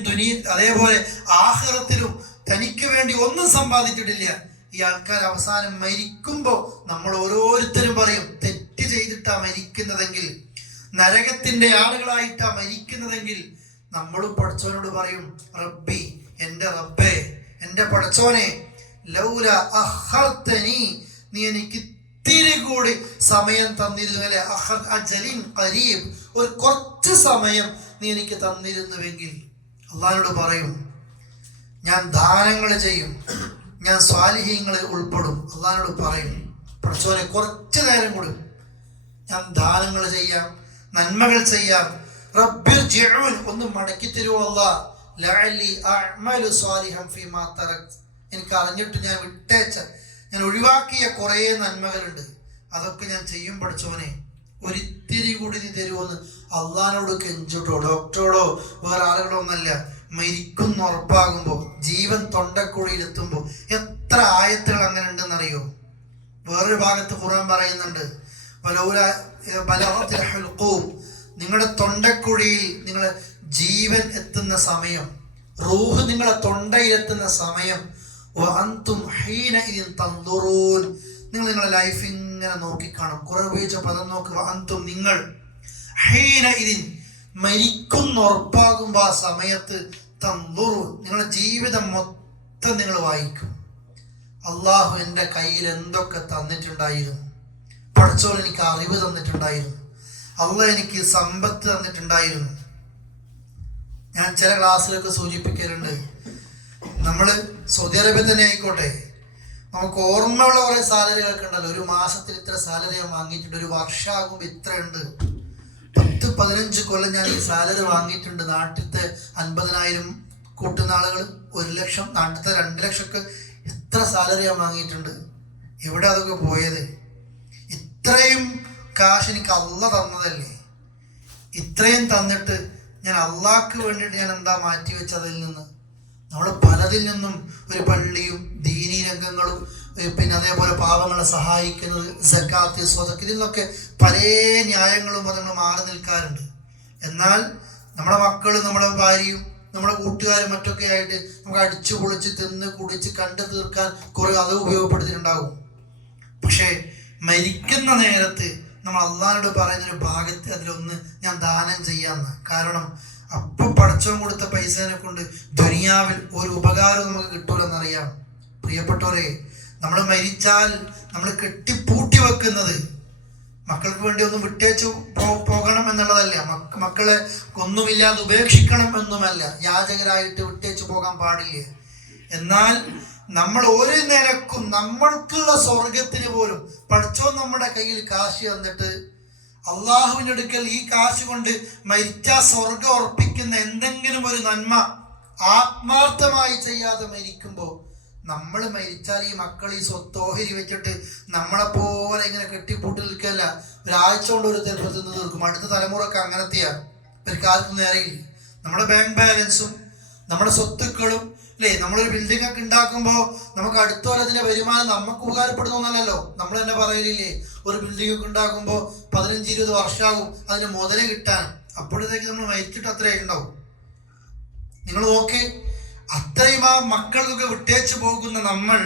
അതേപോലെ ആഖിറത്തിലും തനിക്ക് വേണ്ടി ഒന്നും സമ്പാദിച്ചിട്ടില്ല ഈ ആൾക്കാർ. അവസാനം മരിക്കുമ്പോൾ നമ്മൾ ഓരോരുത്തരും പറയും, തെറ്റ് ചെയ്തിട്ടാ മരിക്കുന്നതെങ്കിൽ, നരകത്തിന്റെ ആളുകളായിട്ടാ മരിക്കുന്നതെങ്കിൽ, നമ്മളും പടച്ചോനോട് പറയും, റബ്ബി, എൻ്റെ റബ്ബേ, എൻ്റെ പടച്ചോനെ, ലൗല അഖർതനി, നീ എനിക്ക് ഇത്തിരി കൂടി സമയം തന്നിരുന്നല്ലേ, അജലിൻ ഖരീബ്, ഒരു കുറച്ച് സമയം നീ എനിക്ക് തന്നിരുന്നുവെങ്കിൽ. അള്ളാഹിനോട് പറയും, ഞാൻ ദാനങ്ങൾ ചെയ്യും, ഞാൻ സ്വാലിഹീങ്ങളിൽ ഉൾപ്പെടും. അള്ളാഹിനോട് പറയും, പടച്ചോനെ കുറച്ച് നേരം കൂടി ഞാൻ ദാനങ്ങൾ ചെയ്യാം, നന്മകൾ ചെയ്യാം. റബ്ബിർ ജിഊൻ, ഒന്ന് മടക്കി തരുമോ അല്ലാഹ്, ലഅല്ലി അഅ്മലു സ്വാലിഹൻ ഫീമാ തറക്, എനിക്ക് അറിഞ്ഞിട്ട് ഞാൻ വിട്ടേച്ച, ഞാൻ ഒഴിവാക്കിയ കുറേ നന്മകളുണ്ട്, അതൊക്കെ ഞാൻ ചെയ്യും പഠിച്ചോനെ, ഒരിത്തിരി കൂടി നീ തരുമോന്ന് അള്ളാഹിനോട് കെഞ്ചിട്ടോ. ഡോക്ടറോടോ വേറെ ആളുകളോ ഒന്നല്ല. മരിക്കുന്ന ഉറപ്പാകുമ്പോൾ, ജീവൻ തൊണ്ടക്കുഴിയിലെത്തുമ്പോൾ എത്ര ആയത്തുകൾ അങ്ങനെ ഉണ്ടെന്നറിയോ? വേറൊരു ഭാഗത്ത് ഖുർആൻ പറയുന്നുണ്ട്, നിങ്ങളുടെ തൊണ്ടക്കുഴിയിൽ നിങ്ങളെ ജീവൻ എത്തുന്ന സമയം, റൂഹ് നിങ്ങളെ തൊണ്ടയിലെത്തുന്ന സമയം, നിങ്ങൾ നിങ്ങളുടെ ലൈഫ് ഇങ്ങനെ നോക്കിക്കാണും. കുറെ ഉപയോഗിച്ച പദം നോക്കുക, അന്തും നിങ്ങൾ, മരിക്കുന്നുറപ്പാകുമ്പോ ആ സമയത്ത് തന്ദുറു, നിങ്ങളുടെ ജീവിതം മൊത്തം നിങ്ങൾ വായിക്കും. അള്ളാഹു എൻ്റെ കയ്യിൽ എന്തൊക്കെ തന്നിട്ടുണ്ടായിരുന്നു, പഠിച്ചോൾ എനിക്ക് അറിവ് തന്നിട്ടുണ്ടായിരുന്നു, അള്ളാഹ് എനിക്ക് സമ്പത്ത് തന്നിട്ടുണ്ടായിരുന്നു. ഞാൻ ചില ക്ലാസ്സിലൊക്കെ സൂചിപ്പിക്കലുണ്ട്, നമ്മൾ സൗദി അറേബ്യ തന്നെ ആയിക്കോട്ടെ, നമുക്ക് ഓർമ്മയുള്ള കുറെ സാലറികളൊക്കെ ഉണ്ടല്ലോ. ഒരു മാസത്തിൽ ഇത്ര സാലറി വാങ്ങിയിട്ടുണ്ട്, ഒരു വർഷമാകുമ്പോൾ ഇത്ര ഉണ്ട്. 10-15 കൊല്ലം ഞാൻ ഈ സാലറി വാങ്ങിയിട്ടുണ്ട്. നാട്ടിലത്തെ 50,000 കൂട്ടുന്ന ആളുകൾ 1 ലക്ഷം, നാട്ടിലത്തെ 2 ലക്ഷമൊക്കെ എത്ര സാലറി ഞാൻ വാങ്ങിയിട്ടുണ്ട്. എവിടെ അതൊക്കെ പോയത്? ഇത്രയും കാശ് എനിക്ക് അള്ള തന്നതല്ലേ. ഇത്രയും തന്നിട്ട് ഞാൻ അള്ളാഹ്ക്ക് വേണ്ടിയിട്ട് ഞാൻ എന്താ മാറ്റി വെച്ചതിൽ നിന്ന്? നമ്മൾ പലതിൽ നിന്നും ഒരു പള്ളിയും ദീനീ രംഗങ്ങളും പിന്നെ അതേപോലെ പാവങ്ങളെ സഹായിക്കുന്നത്, സക്കാത്ത്, സ്വതക്ക്, ഇതിൽ നിന്നൊക്കെ പല ന്യായങ്ങളും നമ്മൾ മാറി നിൽക്കാറുണ്ട്. എന്നാൽ നമ്മുടെ മക്കളും നമ്മുടെ ഭാര്യയും നമ്മുടെ കൂട്ടുകാരും മറ്റൊക്കെ ആയിട്ട് നമുക്ക് അടിച്ചു പൊളിച്ച് തിന്ന് കുടിച്ച് കണ്ടു തീർക്കാൻ കുറെ അത് ഉപയോഗപ്പെടുത്തിയിട്ടുണ്ടാകും. പക്ഷേ മരിക്കുന്ന നേരത്ത് നമ്മൾ അള്ളാഹിനോട് പറയുന്നൊരു ഭാഗത്ത് അതിലൊന്ന് ഞാൻ ദാനം ചെയ്യാമെന്ന്. കാരണം അപ്പം പടച്ചവൻ കൊടുത്ത പൈസനെ കൊണ്ട് ദുനിയാവിൽ ഒരു ഉപകാരം നമുക്ക് കിട്ടൂലെന്നറിയാം. പ്രിയപ്പെട്ടവരെ, നമ്മൾ മരിച്ചാൽ നമ്മൾ കെട്ടിപ്പൂട്ടി വെക്കുന്നത് മക്കൾക്ക് വേണ്ടി ഒന്നും വിട്ടേച്ചു പോകണം എന്നുള്ളതല്ല, മക്കളെ ഒന്നുമില്ലാതെ ഉപേക്ഷിക്കണം എന്നുമല്ല, യാചകരായിട്ട് വിട്ടേച്ചു പോകാൻ പാടില്ല. എന്നാൽ നമ്മൾ ഒരു നിലക്കും നമ്മൾക്കുള്ള സ്വർഗത്തിന് പോലും പഠിച്ചോ നമ്മുടെ കയ്യിൽ കാശ് തന്നിട്ട് അള്ളാഹുവിൻ്റെ അടുക്കൽ ഈ കാശ് കൊണ്ട് മരിച്ച സ്വർഗം ഉറപ്പിക്കുന്ന എന്തെങ്കിലും ഒരു നന്മ ആത്മാർത്ഥമായി ചെയ്യാതെ മരിക്കുമ്പോൾ, നമ്മൾ മരിച്ചാൽ ഈ മക്കൾ ഈ സ്വത്തോഹരി വെച്ചിട്ട് നമ്മളെപ്പോലെ ഇങ്ങനെ കെട്ടിപ്പൂട്ടി നിൽക്കല്ല. ഒരാഴ്ച കൊണ്ട് ഒരു ചെറുപ്പത്തിൽ നിന്ന് തീർക്കും. അടുത്ത തലമുറക്ക് അങ്ങനത്തെയാണ്. ഒരു കാലത്ത് നേരെയില്ല. നമ്മുടെ ബാങ്ക് ബാലൻസും നമ്മുടെ സ്വത്തുക്കളും അല്ലേ, നമ്മളൊരു ബിൽഡിംഗ് ഒക്കെ ഉണ്ടാക്കുമ്പോൾ നമുക്ക് അടുത്തോടെ അതിന്റെ വരുമാനം നമുക്ക് ഉപകാരപ്പെടുന്നൊന്നല്ലോ. നമ്മൾ തന്നെ പറയലില്ലേ, ഒരു ബിൽഡിംഗ് ഒക്കെ ഉണ്ടാക്കുമ്പോൾ 15-20 വർഷമാകും അതിന് മുതലേ കിട്ടാൻ. അപ്പോഴത്തേക്ക് നമ്മൾ മരിച്ചിട്ട് അത്രയും ഉണ്ടാവും. നിങ്ങൾ നോക്ക്, അത്രയും ആ മക്കൾക്കൊക്കെ വിട്ടേച്ചു പോകുന്ന നമ്മൾ,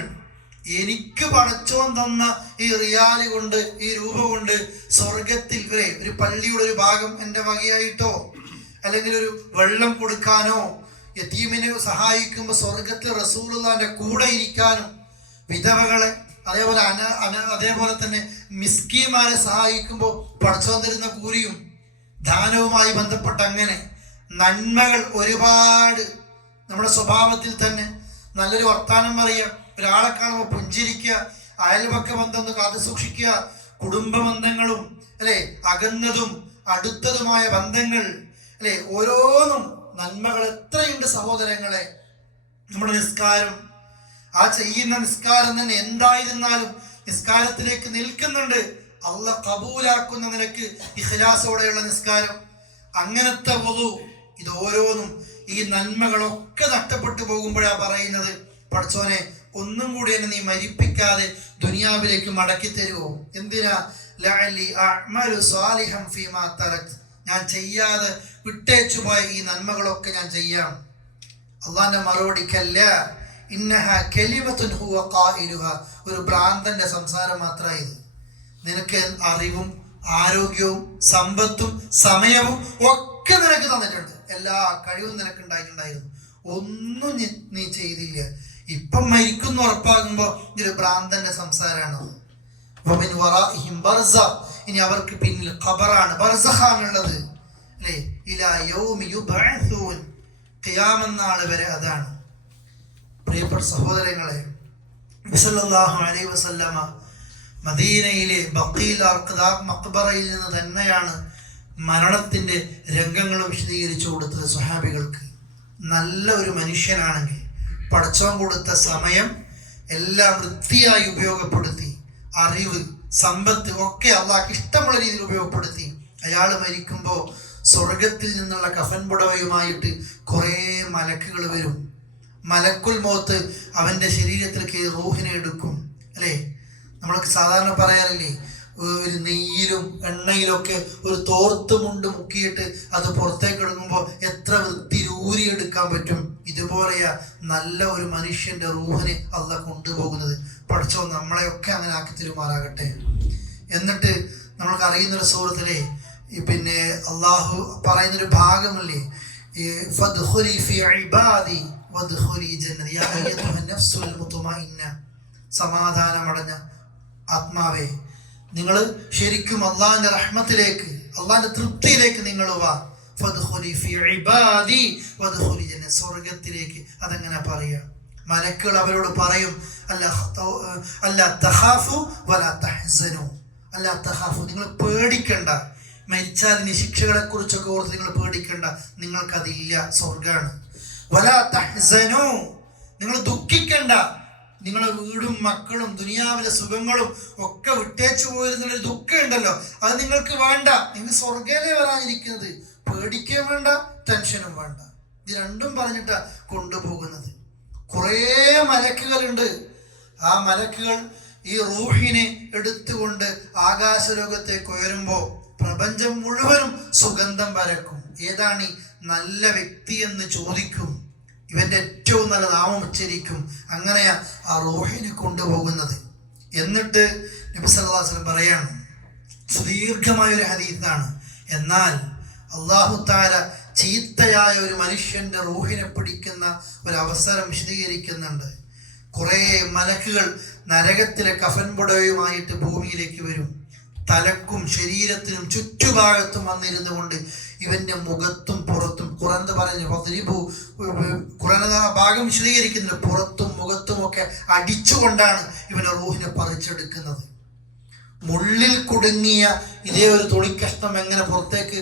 എനിക്ക് പടച്ചോൻ തന്ന ഈ റിയാല് കൊണ്ട്, ഈ രൂപ കൊണ്ട് സ്വർഗത്തിൽ ഒരു പള്ളിയുടെ ഒരു ഭാഗം എൻ്റെ വകയായിട്ടോ അല്ലെങ്കിൽ ഒരു വെള്ളം കൊടുക്കാനോ, യതീമിനെ സഹായിക്കുമ്പോൾ സ്വർഗത്തിൽ റസൂലുള്ളാഹിന്റെ കൂടെ ഇരിക്കാനും, വിധവകളെ അതേപോലെ തന്നെ മിസ്കീന്മാരെ സഹായിക്കുമ്പോൾ പടച്ചോൻ തരുന്ന കൂലിയും ദാനവുമായി ബന്ധപ്പെട്ട അങ്ങനെ നന്മകൾ ഒരുപാട്. നമ്മുടെ സ്വഭാവത്തിൽ തന്നെ നല്ലൊരു വർത്താനം പറയുക, ഒരാളെ കാണുമ്പോൾ പുഞ്ചിരിക്കുക, അയൽപക്ക ബന്ധം കാത്തു സൂക്ഷിക്കുക, കുടുംബ ബന്ധങ്ങളും അല്ലെ, അകന്നതും അടുത്തതുമായ ബന്ധങ്ങൾ അല്ലെ, ഓരോന്നും നന്മകൾ എത്രയുണ്ട് സഹോദരങ്ങളെ. നമ്മുടെ നിസ്കാരം, ആ ചെയ്യുന്ന നിസ്കാരം തന്നെ എന്തായിരുന്നാലും നിസ്കാരത്തിലേക്ക് നിൽക്കുന്നുണ്ട്. അള്ളാഹ് കബൂലാക്കുന്ന നിലക്ക് ഇഖ്ലാസോടെയുള്ള നിസ്കാരം, അങ്ങനത്തെ വുളു, ഇത് ഓരോന്നും ഈ നന്മകളൊക്കെ നഷ്ടപ്പെട്ടു പോകുമ്പോഴാ പറയുന്നത്, പടച്ചോനെ ഒന്നും കൂടി എന്നെ നീ മരിപ്പിക്കാതെ ദുനിയാവിലേക്ക് മടക്കി തരുമോ? എന്തിനാ? ലഅല്ലി അഅ്മലു സാലിഹൻ ഫീമാ തറക്ത്, ഞാൻ ചെയ്യാതെ വിട്ടേച്ചു പോയ ഈ നന്മകളൊക്കെ ഞാൻ ചെയ്യാം. അള്ളാന്റെ മറുപടിക്കല്ല, ഇന്നഹ കലിമത്തുൻ ഹുവ ഖായിലുഹ, ഒരു ഭ്രാന്തന്റെ സംസാരം മാത്രമായത്. നിനക്ക് അറിവും ആരോഗ്യവും സമ്പത്തും സമയവും ഒക്കെ നിനക്ക് തന്നിട്ടുണ്ട്, എല്ലാ കഴിവും നിനക്ക് ഉണ്ടായിട്ടുണ്ടായിരുന്നു, ഒന്നും നീ ചെയ്തില്ല. ഇപ്പം മരിക്കുന്ന ഉറപ്പാകുമ്പോ ഇതൊരു ഭ്രാന്തന്റെ സംസാരമാണത്. ഇനി അവർക്ക് പിന്നിൽ ഖബറാണ്, ബർസഖാണുള്ളത് അല്ലേ, ഇലാ യൗമി യുബ്അസൂൻ, ഖിയാമത്ത് നാൾ വരെ അതാണ്. പ്രിയപ്പെട്ട സഹോദരങ്ങളെ, നബി സല്ലല്ലാഹു അലൈഹി വസല്ലമ മദീനയിലെ ബഖീൽ മഖ്ബറയിൽ നിന്ന് തന്നെയാണ് മരണത്തിന്റെ രംഗങ്ങൾ വിശദീകരിച്ചു കൊടുത്തത് സ്വഹാബികൾക്ക്. നല്ല ഒരു മനുഷ്യനാണെങ്കിൽ പടച്ചോൻ കൊടുത്ത സമയം എല്ലാം വൃത്തിയായി ഉപയോഗപ്പെടുത്തി, അറിവ് സമ്പത്ത് ഒക്കെ അള്ളാഹ്ക്ക് ഇഷ്ടമുള്ള രീതിയിൽ ഉപയോഗപ്പെടുത്തി, അയാൾ മരിക്കുമ്പോൾ സ്വർഗത്തിൽ നിന്നുള്ള കഫൻ പുടവയുമായിട്ട് കുറേ മലക്കുകൾ വരും. മലക്കുൽ മൗത്ത് അവന്റെ ശരീരത്തിലേക്ക് റൂഹിനെ എടുക്കും അല്ലേ. നമ്മൾക്ക് സാധാരണ പറയാറില്ലേ, ഒരു നെയ്യിലും എണ്ണയിലൊക്കെ ഒരു തോർത്ത് മുണ്ട് മുക്കിയിട്ട് അത് പുറത്തേക്ക് എടുക്കുമ്പോൾ എത്ര വൃത്തി ഊരിയെടുക്കാൻ പറ്റും. ഇതുപോലെയാ നല്ല ഒരു മനുഷ്യന്റെ റൂഹിനെ അള്ളാഹ് കൊണ്ടുപോകുന്നത്. പഠിച്ചോ നമ്മളെയൊക്കെ അങ്ങനെ ആക്കി തരുമാറാകട്ടെ. എന്നിട്ട് നമ്മൾക്ക് അറിയുന്നൊരു സൂറത്തിലെ പിന്നെ അള്ളാഹു പറയുന്നൊരു ഭാഗമല്ലേ, ഫദ്ഖുലി ഫീ ഇബാദി വദ്ഖുലി ജന്നതി യാ അയ്യുഹ നഫ്സുൽ മുത്മഇന്ന, സമാധാനമടഞ്ഞ ആത്മാവേ, നിങ്ങൾ ശരിക്കും അള്ളാഹിന്റെ റഹ്മത്തിലേക്ക്, അള്ളാഹിന്റെ തൃപ്തിയിലേക്ക് നിങ്ങൾ വാ. ഫദ്ഖുലി ഫീ ഇബാദി വദ്ഖുലി ജന്നതി, സ്വർഗത്തിലേക്ക്. അതെങ്ങനെ പറയാ? മലക്കുകൾ അവരോട് പറയും, അല്ലാ തഖാഫു വലാ തഹ്സനു, അല്ലാ തഖാഫു, നിങ്ങൾ പേടിക്കണ്ട, മരിച്ചാൽ ഇനി ശിക്ഷകളെ കുറിച്ചൊക്കെ ഓർത്ത് നിങ്ങൾ പേടിക്കണ്ട, നിങ്ങൾക്കതില്ല, സ്വർഗാണ്. വലാ തഹ്സനൂ, നിങ്ങൾ ദുഃഖിക്കണ്ട. നിങ്ങളെ വീടും മക്കളും ദുനിയാവിലെ സുഖങ്ങളും ഒക്കെ വിട്ടേച്ചു പോയിരുന്നൊരു ദുഃഖം ഉണ്ടല്ലോ, അത് നിങ്ങൾക്ക് വേണ്ട. നിങ്ങൾ സ്വർഗയിലേ വരാനിരിക്കുന്നത്. പേടിക്കുകയും വേണ്ട, ടെൻഷനും വേണ്ട. ഇത് രണ്ടും പറഞ്ഞിട്ടാ കൊണ്ടുപോകുന്നത്. കുറേ മലക്കുകളുണ്ട്. ആ മലക്കുകൾ ഈ റൂഹിനെ എടുത്തുകൊണ്ട് ആകാശലോകത്തേക്ക് ഉയരുമ്പോൾ പ്രപഞ്ചം മുഴുവനും സുഗന്ധം പരക്കും. ഏതാണ് ഈ നല്ല വ്യക്തി എന്ന് ചോദിക്കും. ഇവന്റെ ഏറ്റവും നല്ല നാമം ഉച്ചരിക്കും. അങ്ങനെയാ ആ റൂഹിനെ കൊണ്ടുപോകുന്നത്. എന്നിട്ട് നബി സല്ലല്ലാഹു അലൈഹി വസല്ലം പറയാണ്, സുദീർഘമായൊരു ഹദീസാണ്, എന്നാൽ അല്ലാഹു തആല ചീത്തയായ ഒരു മനുഷ്യന്റെ റൂഹിനെ പിടിക്കുന്ന ഒരു അവസരം വിശദീകരിക്കുന്നുണ്ട്. കുറേ മലക്കുകൾ നരകത്തിലെ കഫൻ പുടവയുമായിട്ട് ഭൂമിയിലേക്ക് വരും. തലക്കും ശരീരത്തിനും ചുറ്റുഭാഗത്തും വന്നിരുന്നു കൊണ്ട് ഇവന്റെ മുഖത്തും പുറത്തും, ഖുർആൻ പറഞ്ഞു ഖുർആൻ ഭാഗം വിശദീകരിക്കുന്നത്, പുറത്തും മുഖത്തും ഒക്കെ അടിച്ചുകൊണ്ടാണ് ഇവന്റെ റൂഹിനെ പറിച്ചെടുക്കുന്നത്. മുള്ളിൽ കുടുങ്ങിയ ഇതേ ഒരു തുണിക്കഷ്ണം എങ്ങനെ പുറത്തേക്ക്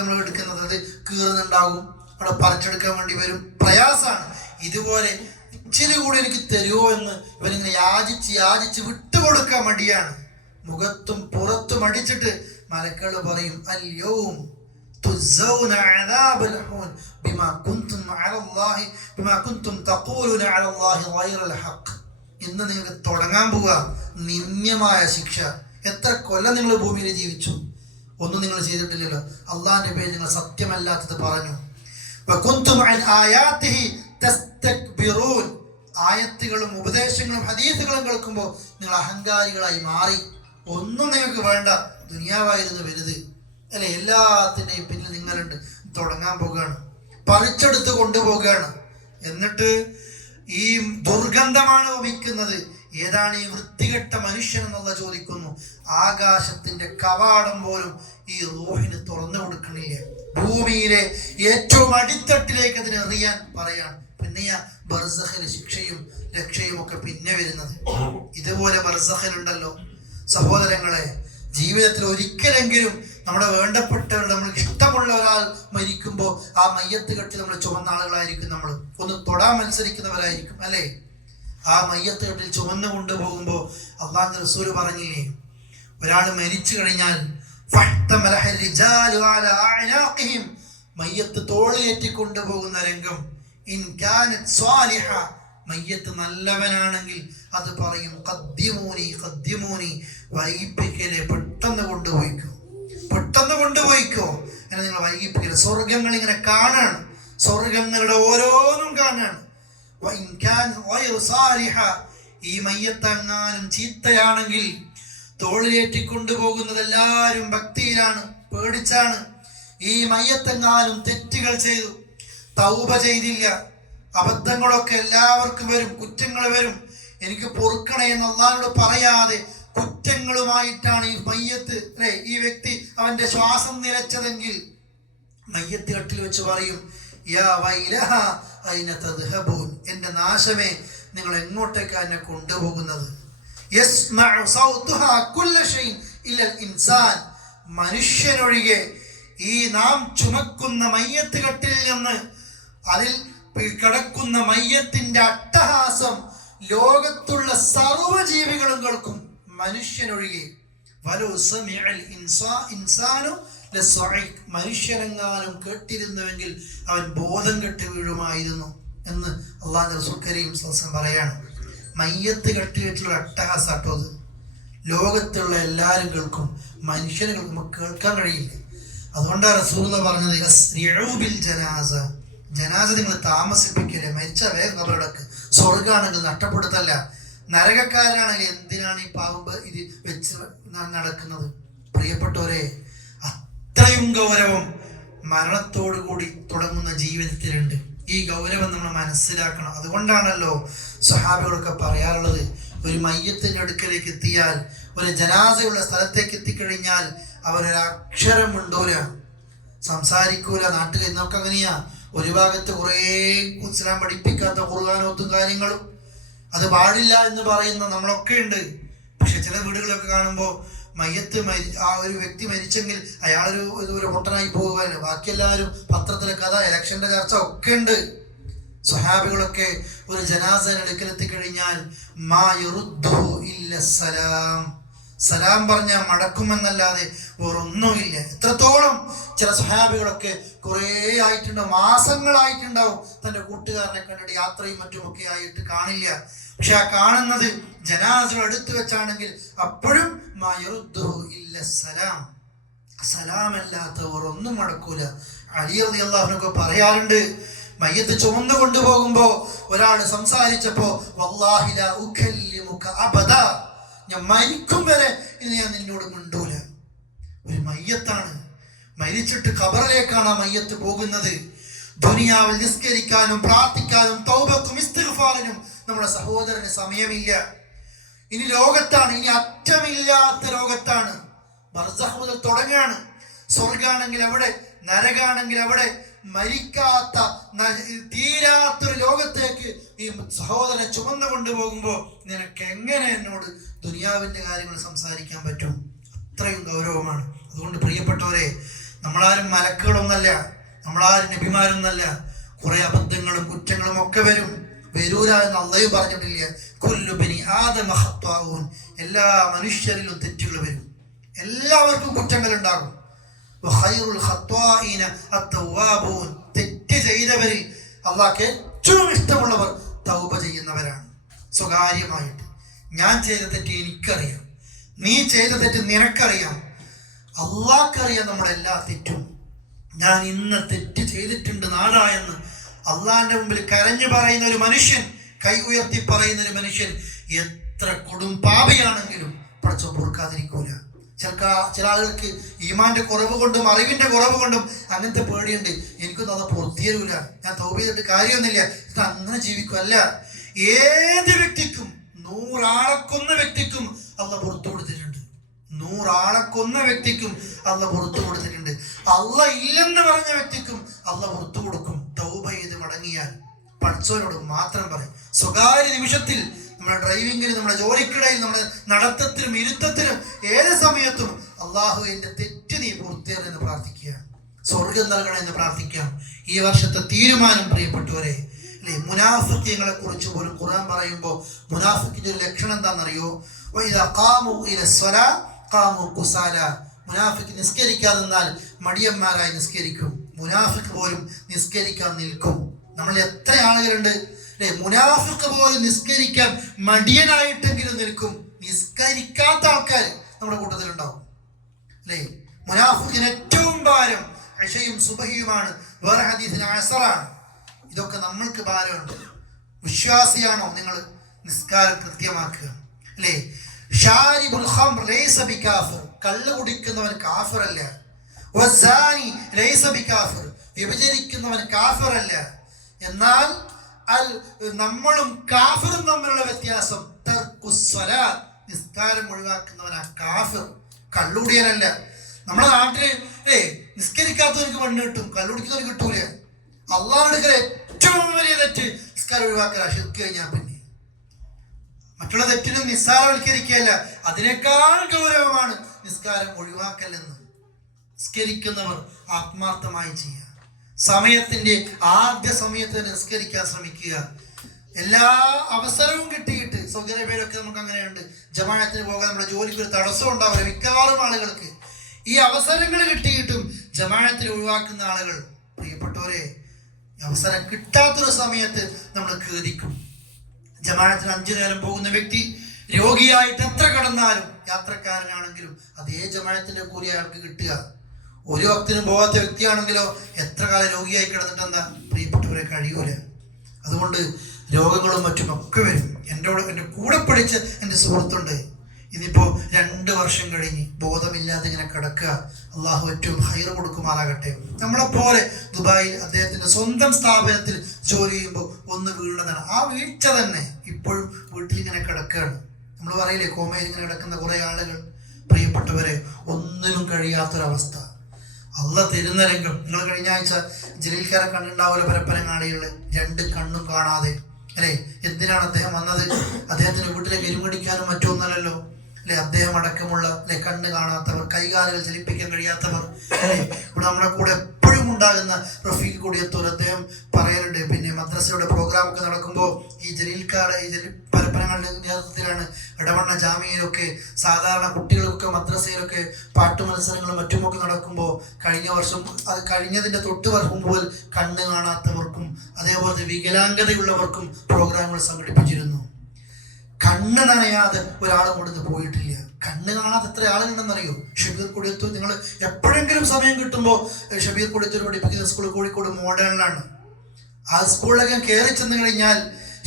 നമ്മൾ എടുക്കുന്നത്, അത് കീറുന്നുണ്ടാകും, അവിടെ പറിച്ചെടുക്കാൻ വേണ്ടി വരും, പ്രയാസാണ്. ഇതുപോലെ ഇച്ചിരി കൂടി എനിക്ക് തരുമോ എന്ന് ഇവരിങ്ങനെ യാചിച്ച് വിട്ടുകൊടുക്കാൻ മടിയാണ്. മുഖത്തും പുറത്തും അടിച്ചിട്ട് മലക്കൾ പറയും, അൽയൗം തുസ്സൗന അദാബൽ ഹൂൻ ബിമാ കുൻതും തഖൂലുന അലല്ലാഹി ഗൈറൽ ഹഖ്. ഇന്ന് നിങ്ങൾക്ക് തുടങ്ങാൻ പോവുക നിന്ദ്യമായ ശിക്ഷ. എത്ര കൊല്ലം നിങ്ങൾ ഭൂമിയിൽ ജീവിച്ചു, ഒന്നും നിങ്ങൾ ചെയ്തിട്ടില്ലല്ലോ. അള്ളാഹിന്റെ പേരിൽ നിങ്ങൾ സത്യമല്ലാത്തത് പറഞ്ഞു. വകുൻതും അൻ ആയാതിഹി തസ്തക്ബിറൂൻ. ആയത്തുകളും ഉപദേശങ്ങളും ഹദീസുകളും കേൾക്കുമ്പോൾ നിങ്ങൾ അഹങ്കാരികളായി മാറി. ഒന്നും നിങ്ങൾക്ക് വേണ്ട, ദുനിയാവായിരുന്നു വലുത് അല്ലെ, എല്ലാത്തിൻ്റെയും പിന്നിൽ നിങ്ങളുണ്ട്. തുടങ്ങാൻ പോകുകയാണ്, പറിച്ചെടുത്ത് കൊണ്ടുപോവുകയാണ്. എന്നിട്ട് ഈ ദുർഗന്ധമാണ് വമിക്കുന്നത്. ഏതാണ് ഈ വൃത്തികെട്ട മനുഷ്യൻ എന്നുള്ള ചോദിക്കുന്നു. ആകാശത്തിന്റെ കവാടം പോലും ഈ റൂഹിന് തുറന്നു കൊടുക്കണില്ല. ഭൂമിയിലെ ഏറ്റവും അടിത്തട്ടിലേക്ക് അതിനെ എറിയാൻ പറയാണ്. പിന്നെയാ ബർസഖിലെ ശിക്ഷയും രക്ഷയും ഒക്കെ പിന്നെ വരുന്നത്. ഇതുപോലെ ബർസഖിലുണ്ടല്ലോ സഹോദരങ്ങളെ, ജീവിതത്തിൽ ഒരിക്കലെങ്കിലും നമ്മുടെ വേണ്ടപ്പെട്ടവർ, നമ്മൾക്ക് ഇഷ്ടമുള്ള ഒരാൾ മരിക്കുമ്പോൾ ആ മയ്യത്ത് കെട്ടി നമ്മൾ ചുമന്ന ആളുകളായിരിക്കും. നമ്മൾ ഒന്ന് തൊടാൻ മത്സരിക്കുന്നവരായിരിക്കും അല്ലേ? ആ മയ്യത്ത് കെട്ടിൽ ചുമന്നു കൊണ്ടുപോകുമ്പോൾ അള്ളാഹുവിന്റെ റസൂൽ പറഞ്ഞില്ലേ, ഒരാൾ മരിച്ചു കഴിഞ്ഞാൽ മയ്യത്ത് തോളിലേറ്റി കൊണ്ടുപോകുന്ന രംഗം. മയ്യത്ത് നല്ലവനാണെങ്കിൽ അത് പറയും, ഖദ്ദിമൂനി, വൈകിപ്പിക്കലെ, പെട്ടെന്ന് കൊണ്ടുപോയിക്കോ, എന്നെ നിങ്ങൾ വൈകിപ്പിക്കല്. സ്വർഗങ്ങൾ ഇങ്ങനെ കാണാണ്, സ്വർഗങ്ങളുടെ ഓരോന്നും കാണാണ്. ഈ മയ്യത്തെങ്ങാനും ചീത്തയാണെങ്കിൽ തോളിലേറ്റി കൊണ്ടുപോകുന്നത് എല്ലാവരും ഭക്തിയിലാണ്, പേടിച്ചാണ്. ഈ മയ്യത്തെങ്ങാനും തെറ്റുകൾ ചെയ്തു, തൗബ ചെയ്തില്ല, അബദ്ധങ്ങളൊക്കെ എല്ലാവർക്കും വരും, കുറ്റങ്ങൾ വരും, എനിക്ക് പൊറുക്കണേ എന്ന് അല്ലാഹുവോട് പറയാതെ കുറ്റങ്ങളുമായിട്ടാണ് ഈ മയ്യത്ത് അല്ലെ, ഈ വ്യക്തി അവന്റെ ശ്വാസം നിലച്ചതെങ്കിൽ മയ്യത്ത് കട്ടിൽ വെച്ച് പറയും, യാ വൈലഹ ഐന തദ്ഹബൂൻ, എന്റെ നാശമേ നിങ്ങൾ എങ്ങോട്ടേക്കാണ് എന്നെ കൊണ്ടുപോകുന്നത്? യസ്മഉ സൗതുഹാ കുല്ല ഷൈഇൻ ഇലൽ ഇൻസാൻ, മനുഷ്യനൊഴികെ ഈ നാം ചുമക്കുന്ന മയ്യത്ത് കട്ടിൽ നിന്ന് അതിൽ കിടക്കുന്ന മയ്യത്തിന്റെ അട്ടഹാസം ലോകത്തുള്ള സർവ്വജീവികളും കേൾക്കും, മനുഷ്യനൊഴികെ. മനുഷ്യനെങ്ങാനും കേട്ടിരുന്നുവെങ്കിൽ അവൻ ബോധം കെട്ട് വീഴുമായിരുന്നു എന്ന് അല്ലാഹുവിന്റെ റസൂൽ കരീം സ്വല്ലല്ലാഹു അലൈഹി വസല്ലം പറയാണ്. മയ്യത്ത് കെട്ടിയിട്ടുള്ള അട്ടഹാസാട്ടോ അത്. ലോകത്തുള്ള എല്ലാവരും കേൾക്കും, മനുഷ്യന് കേൾക്കുമ്പോൾ കേൾക്കാൻ കഴിയില്ല. അതുകൊണ്ടാണ് റസൂലുള്ളാഹി പറഞ്ഞത്, യസ്രിഉ ബിൽ ജനാസ, ജനാസ നിങ്ങൾ താമസിപ്പിക്കല്ലേ, മരിച്ച വേഗം ഖബറടക്ക്. സ്വർഗാണെങ്കിൽ നഷ്ടപ്പെടുത്തല്ല, നരകക്കാരാണെങ്കിൽ എന്തിനാണ് ഈ പാമ്പ് ഇത് വെച്ച് നടക്കുന്നത്? പ്രിയപ്പെട്ടവരെ, അത്രയും ഗൗരവം മരണത്തോടു കൂടി തുടങ്ങുന്ന ജീവിതത്തിലുണ്ട്. ഈ ഗൗരവം നമ്മൾ മനസ്സിലാക്കണം. അതുകൊണ്ടാണല്ലോ സ്വഹാബികളൊക്കെ പറയാറുള്ളത്, ഒരു മയ്യത്തിന്റെ അടുക്കലേക്ക് എത്തിയാൽ, ഒരു ജനാസയുള്ള സ്ഥലത്തേക്ക് എത്തിക്കഴിഞ്ഞാൽ അവരൊരക്ഷരം മിണ്ടൂല, സംസാരിക്കൂല. നാട്ടുകാർ നമുക്ക് അങ്ങനെയാ, ഒരു ഭാഗത്ത് കുറേ ഇസ്ലാം പഠിപ്പിക്കാത്ത ഖുർആനോത്തും കാര്യങ്ങളും, അത് പാടില്ല എന്ന് പറയുന്ന നമ്മളൊക്കെ ഉണ്ട്. പക്ഷെ ചില വീടുകളൊക്കെ കാണുമ്പോൾ ആ ഒരു വ്യക്തി മരിച്ചെങ്കിൽ അയാളൊരു ഇതുപോലെ പൊട്ടനായി പോകുകയാണ്. ബാക്കി എല്ലാവരും പത്രത്തിലെ കഥ, ഇലക്ഷന്റെ ചർച്ച ഒക്കെ ഉണ്ട്. സ്വഹാബികളൊക്കെ ഒരു ജനാസയുടെ അടുക്കലെത്തി കഴിഞ്ഞാൽ സലാം പറഞ്ഞാൽ മടക്കുമെന്നല്ലാതെ വേറൊന്നുമില്ല. എത്രത്തോളം ചില സ്വഹാബികളൊക്കെ കുറേ ആയിട്ടുണ്ടാവും, മാസങ്ങളായിട്ടുണ്ടാവും തൻ്റെ കൂട്ടുകാരനെ കണ്ടിട്ട് യാത്രയും മറ്റുമൊക്കെ ആയിട്ട് കാണില്ല. പക്ഷെ ആ കാണുന്നത് ജനാസകൾ എടുത്തു വെച്ചാണെങ്കിൽ അപ്പോഴും സലാമല്ലാത്തവർ ഒന്നും മടക്കൂല. അലി റളിയല്ലാഹു അൻഹു പറയാറുണ്ട്, മയ്യത്ത് ചുമന്നു കൊണ്ടുപോകുമ്പോ ഒരാൾ സംസാരിച്ചപ്പോ വല്ലാഹി ലാ ഉകല്ലിമുക അബദാ, ഞാൻ മരിക്കും വരെ ഇനി ഞാൻ നിന്നോട് മിണ്ടൂല. ഒരു മയ്യത്താണ്, മരിച്ചിട്ട് ഖബറിലേക്കാണ് ആ മയ്യത്ത് പോകുന്നത്. ദുനിയാവിൽ നിസ്കരിക്കാനും പ്രാർത്ഥിക്കാനും തൗബക്കും ഇസ്തിഗ്ഫാറിനും നമ്മുടെ സഹോദരന് സമയമില്ല. ഇനി ലോകത്താണ്, ഇനി അറ്റമില്ലാത്ത ലോകത്താണ്. ബർസഖ് മുതൽ തുടങ്ങാണ്. സ്വർഗാണെങ്കിൽ അവിടെ, നരകാണെങ്കിൽ അവിടെ, മരിക്കാത്ത തീരാത്തൊരു ലോകത്തേക്ക് ഈ സഹോദരനെ ചുമന്നു കൊണ്ടുപോകുമ്പോൾ നിനക്ക് എങ്ങനെ എന്നോട് ദുനിയാവിന്റെ കാര്യങ്ങൾ സംസാരിക്കാൻ പറ്റും? അത്രയും ഗൗരവമാണ്. അതുകൊണ്ട് പ്രിയപ്പെട്ടവരെ, നമ്മളാരും മലക്കുകളൊന്നല്ല, നമ്മളാരും നബിമാരൊന്നല്ല. കുറെ അബദ്ധങ്ങളും കുറ്റങ്ങളും ഒക്കെ വരൂല എന്ന് അള്ളാഹു പറഞ്ഞിട്ടില്ല. കുല്ലു ബനി ആദമ ഖത്താഊൻ, എല്ലാ മനുഷ്യരിലും തെറ്റുകൾ വരും, എല്ലാവർക്കും കുറ്റങ്ങൾ ഉണ്ടാകും. തെറ്റ് ചെയ്തവരിൽ അള്ളാഹ്ക്ക് ഏറ്റവും ഇഷ്ടമുള്ളവർ തൗബ ചെയ്യുന്നവരാണ്. സ്വകാര്യമായിട്ട് ഞാൻ ചെയ്ത തെറ്റ് എനിക്കറിയാം, നീ ചെയ്ത തെറ്റ് നിനക്കറിയാം, അള്ളാഹ്ക്കറിയാം നമ്മുടെ എല്ലാ തെറ്റും. ഞാൻ ഇന്ന് തെറ്റ് ചെയ്തിട്ടുണ്ട് നാളാ എന്ന് അള്ളാഹിന്റെ മുമ്പിൽ കരഞ്ഞു പറയുന്ന ഒരു മനുഷ്യൻ, കൈ ഉയർത്തി പറയുന്ന ഒരു മനുഷ്യൻ എത്ര കൊടും പാപിയാണെങ്കിലും പടച്ചോൻ പൊറുക്കാതിരിക്കൂല. ചില ആളുകൾക്ക് ഈമാന്റെ കുറവ് കൊണ്ടും അറിവിന്റെ കുറവ് കൊണ്ടും അങ്ങനത്തെ പേടിയുണ്ട്. എനിക്കൊന്നും അത് പൊറുത്തിയരൂല, ഞാൻ തൗബ ചെയ്തിട്ട് കാര്യമൊന്നുമില്ല, ഇത് അങ്ങനെ ജീവിക്കുമല്ല. ഏത് വ്യക്തിക്കും, 100 ആളെ കൊന്ന വ്യക്തിക്കും അള്ളാഹ് പുറത്തു കൊടുത്തിട്ടുണ്ട്. 100 ആളെ കൊന്ന വ്യക്തിക്കും അള്ളാഹ് പുറത്തു കൊടുത്തിട്ടുണ്ട്. അള്ളാഹ് ഇല്ലെന്ന് പറഞ്ഞ വ്യക്തിക്കും അള്ളാഹ് പുറത്തു കൊടുക്കും. തൗബ ചെയ്ത് മടങ്ങിയാൽ പടച്ചവനോട് മാത്രം പറയും. സ്വകാര്യ നിമിഷത്തിൽ, നമ്മുടെ ഡ്രൈവിങ്ങിൽ, നമ്മുടെ ജോലിക്കിടയിൽ, നമ്മുടെ നടത്തത്തിലും ഇരുത്തത്തിലും ഏത് സമയത്തും അള്ളാഹു എന്റെ തെറ്റ് നീ പൂർത്തിയാണെന്ന് പ്രാർത്ഥിക്കുക, സ്വർഗം നൽകണമെന്ന് പ്രാർത്ഥിക്കാം. ഈ വർഷത്തെ തീരുമാനം പ്രിയപ്പെട്ടവരെ, അല്ലെ, മുനാഫിഖീങ്ങളെ കുറിച്ച് പോലും ഖുർആൻ പറയുമ്പോൾ മുനാഫിഖിന്റെ ഒരു ലക്ഷണം എന്താണെന്നറിയോ? മുനാഫിഖ് നിസ്കരിക്കാൻ നിന്നാൽ മടിയന്മാരായി നിസ്കരിക്കും. മുനാഫിഖ് പോലും നിസ്കരിക്കാൻ നിൽക്കും. നമ്മൾ എത്ര ആളുകളുണ്ട് അല്ലെ, മുനാഫിഖ് പോലും നിസ്കരിക്കാൻ മടിയനായിട്ടെങ്കിലും നിൽക്കും. നിസ്കരിക്കാത്ത ആൾക്കാർ നമ്മുടെ കൂട്ടത്തിലുണ്ടാവും അല്ലെ. മുനാഫിഖിന് ഏറ്റവും ഭാരം ഇശയും സുബഹിയുമാണ്. വേറെ ഹദീസിന് അസറാണ്. ഇതൊക്കെ നമ്മൾക്ക് ഭാരമുണ്ട്. വിശ്വാസിയാണോ നിങ്ങൾ? നിസ്കാരം കൃത്യമാക്കുക അല്ലെ. ഷാരിബുൽ ഖംർ ലൈസ ബികാഫിർ, കള്ള് കുടിക്കുന്നവൻ കാഫിറല്ല. വസാനി ലൈസ ബികാഫിർ, വ്യഭിചരിക്കുന്നവൻ കാഫിറല്ല. എന്നാൽ നമ്മളും കാഫിറും തമ്മിലുള്ള വ്യത്യാസം തർക്കുസ്സലാത്ത്, നിസ്കാരം ഒഴിവാക്കുന്നവനാ കാഫിർ, കള്ളുടിയനല്ല. നമ്മുടെ നാട്ടില് നിസ്കരിക്കാത്തവർക്ക് പെണ്ണ് കിട്ടും, കള്ളുടിക്കുന്നവർക്ക് കിട്ടൂല. അള്ളാഹുവിന്റെ ഏറ്റവും വലിയ തെറ്റ് നിസ്കാരം ഒഴിവാക്കല. ശിർക്ക് കഴിഞ്ഞാൽ പിന്നെ മറ്റുള്ള തെറ്റിനും നിസ്സാരവൽക്കരിക്കുകയല്ല, അതിനേക്കാൾ ഗൗരവമാണ് നിസ്കാരം ഒഴിവാക്കലെന്ന്. നിസ്കരിക്കുന്നവർ ആത്മാർത്ഥമായി ചെയ്യുക. സമയത്തിന്റെ ആദ്യ സമയത്ത് നിസ്കരിക്കാൻ ശ്രമിക്കുക. എല്ലാ അവസരവും കിട്ടിയിട്ട്, സൗകര്യപേരൊക്കെ നമുക്ക് അങ്ങനെയുണ്ട്, ജമാഅത്തിന് പോകാൻ നമ്മുടെ ജോലിക്ക് ഒരു തടസ്സം ഉണ്ടാവില്ല മിക്കവാറും ആളുകൾക്ക്. ഈ അവസരങ്ങൾ കിട്ടിയിട്ടും ജമാഅത്തിന് ഒഴിവാക്കുന്ന ആളുകൾ, പ്രിയപ്പെട്ടവരെ, അവസരം കിട്ടാത്തൊരു സമയത്ത് നമ്മൾ ഖേദിക്കും. ജമാഅത്തിന് 5 നേരം പോകുന്ന വ്യക്തി രോഗിയായിട്ട് എത്ര കിടന്നാലും, യാത്രക്കാരനാണെങ്കിലും അതേ ജമാഅത്തിന്റെ കൂലി അയാൾക്ക് കിട്ടുക. ഒരു വക്തിനും പോകാത്ത വ്യക്തിയാണെങ്കിലോ എത്ര കാലം രോഗിയായി കിടന്നിട്ട് എന്താ പ്രിയപ്പെട്ടവരെ കഴിയൂല. അതുകൊണ്ട് രോഗങ്ങളും മറ്റും ഒക്കെ വരും. എൻ്റെ കൂടെ പഠിച്ച എൻ്റെ സുഹൃത്തുണ്ട്, ഇതിപ്പോ 2 വർഷം കഴിഞ്ഞ് ബോധമില്ലാതെ ഇങ്ങനെ കിടക്കുക. അള്ളാഹു ഏറ്റവും ഹൈർ കൊടുക്കുമാറാകട്ടെ. നമ്മളെപ്പോലെ ദുബായിൽ അദ്ദേഹത്തിന്റെ സ്വന്തം സ്ഥാപനത്തിൽ ജോലി ചെയ്യുമ്പോൾ ഒന്ന് വീണതാണ്. ആ വീഴ്ച തന്നെ ഇപ്പോഴും വീട്ടിലിങ്ങനെ കിടക്കുകയാണ്. നമ്മൾ പറയില്ലേ, കോമയിൽ ഇങ്ങനെ കിടക്കുന്ന കുറെ ആളുകൾ. പ്രിയപ്പെട്ടവരെ, ഒന്നിനും കഴിയാത്തൊരവസ്ഥ. അള്ളാഹ് തരുന്ന രംഗം. നിങ്ങൾ കഴിഞ്ഞ ആഴ്ച ജലീൽക്കാരെ കണ്ടുണ്ടാവില്ല, പരപ്പനങ്ങാടികളിൽ 2 കണ്ണും കാണാതെ അല്ലെ. എന്തിനാണ് അദ്ദേഹം വന്നത്? അദ്ദേഹത്തിന് വീട്ടിലേക്ക് എരുമടിക്കാനും മറ്റൊന്നല്ലല്ലോ. അല്ലെ, അദ്ദേഹം അടക്കമുള്ള അല്ലെ കണ്ണ് കാണാത്തവർ, കൈകാലുകൾ ചലിപ്പിക്കാൻ കഴിയാത്തവർ, അല്ലെ, ഇവിടെ നമ്മുടെ കൂടെ എപ്പോഴും ഉണ്ടാകുന്ന റഫീഖ് കൊടിയത്തൂർ അദ്ദേഹം പറയാറുണ്ട്, പിന്നെ മദ്രസയുടെ പ്രോഗ്രാം ഒക്കെ നടക്കുമ്പോൾ ഈ ജലീൽക്കാട് ഈ പരപ്പനങ്ങളുടെ നേതൃത്വത്തിലാണ് ഇടവണ്ണ ജാമ്യയിലൊക്കെ സാധാരണ കുട്ടികൾക്കൊക്കെ മദ്രസയിലൊക്കെ പാട്ടു മത്സരങ്ങളും മറ്റുമൊക്കെ നടക്കുമ്പോൾ കഴിഞ്ഞ വർഷം അത് കഴിഞ്ഞതിൻ്റെ തൊട്ട് വർഷം മുതൽ കണ്ണ് കാണാത്തവർക്കും അതേപോലെ വികലാംഗതയുള്ളവർക്കും പ്രോഗ്രാമുകൾ സംഘടിപ്പിച്ചിരുന്നു. കണ്ണ് നനയാതെ ഒരാളും കൊടുത്ത് പോയിട്ടില്ല. കണ്ണ് കാണാതെ എത്ര ആളുകളുണ്ടെന്നറിയോ? ഷബീർ കൊടിയത്തൂർ, നിങ്ങൾ എപ്പോഴെങ്കിലും സമയം കിട്ടുമ്പോൾ ഷബീർ കൊടിയത്തൂർ പഠിപ്പിക്കുന്ന സ്കൂൾ കോഴിക്കോട് മോഡേണിലാണ്. ആ സ്കൂളിലൊക്കെ കയറി ചെന്ന് കഴിഞ്ഞാൽ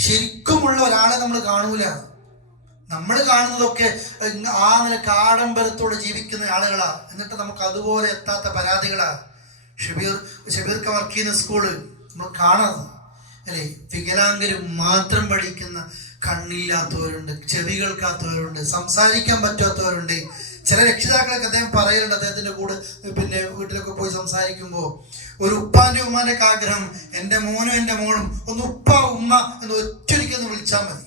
ശരിക്കുമുള്ള ഒരാളെ നമ്മൾ കാണൂല. നമ്മൾ കാണുന്നതൊക്കെ ആ നിലക്ക് ആഡംബരത്തോടെ ജീവിക്കുന്ന ആളുകളാ, എന്നിട്ട് നമുക്ക് അതുപോലെ എത്താത്ത പരാതികളാ. ഷബീർക്ക് വർക്ക് ചെയ്യുന്ന സ്കൂള് നമ്മൾ കാണാതെ അല്ലേ, വികലാംഗരും മാത്രം പഠിക്കുന്ന, കണ്ണില്ലാത്തവരുണ്ട്, ചെവി കേൾക്കാത്തവരുണ്ട്, സംസാരിക്കാൻ പറ്റാത്തവരുണ്ട്. ചില രക്ഷിതാക്കളൊക്കെ അദ്ദേഹം പറയലുണ്ട്, അദ്ദേഹത്തിന്റെ കൂടെ പിന്നെ വീട്ടിലൊക്കെ പോയി സംസാരിക്കുമ്പോൾ ഒരു ഉപ്പാന്റെ ഉമ്മാന്റെ ആഗ്രഹം, എൻ്റെ മോനും എൻ്റെ മോളും ഒന്ന് ഉപ്പ ഉമ്മ എന്ന് ഒറ്റൊരിക്കൊന്ന് വിളിച്ചാൽ മതി,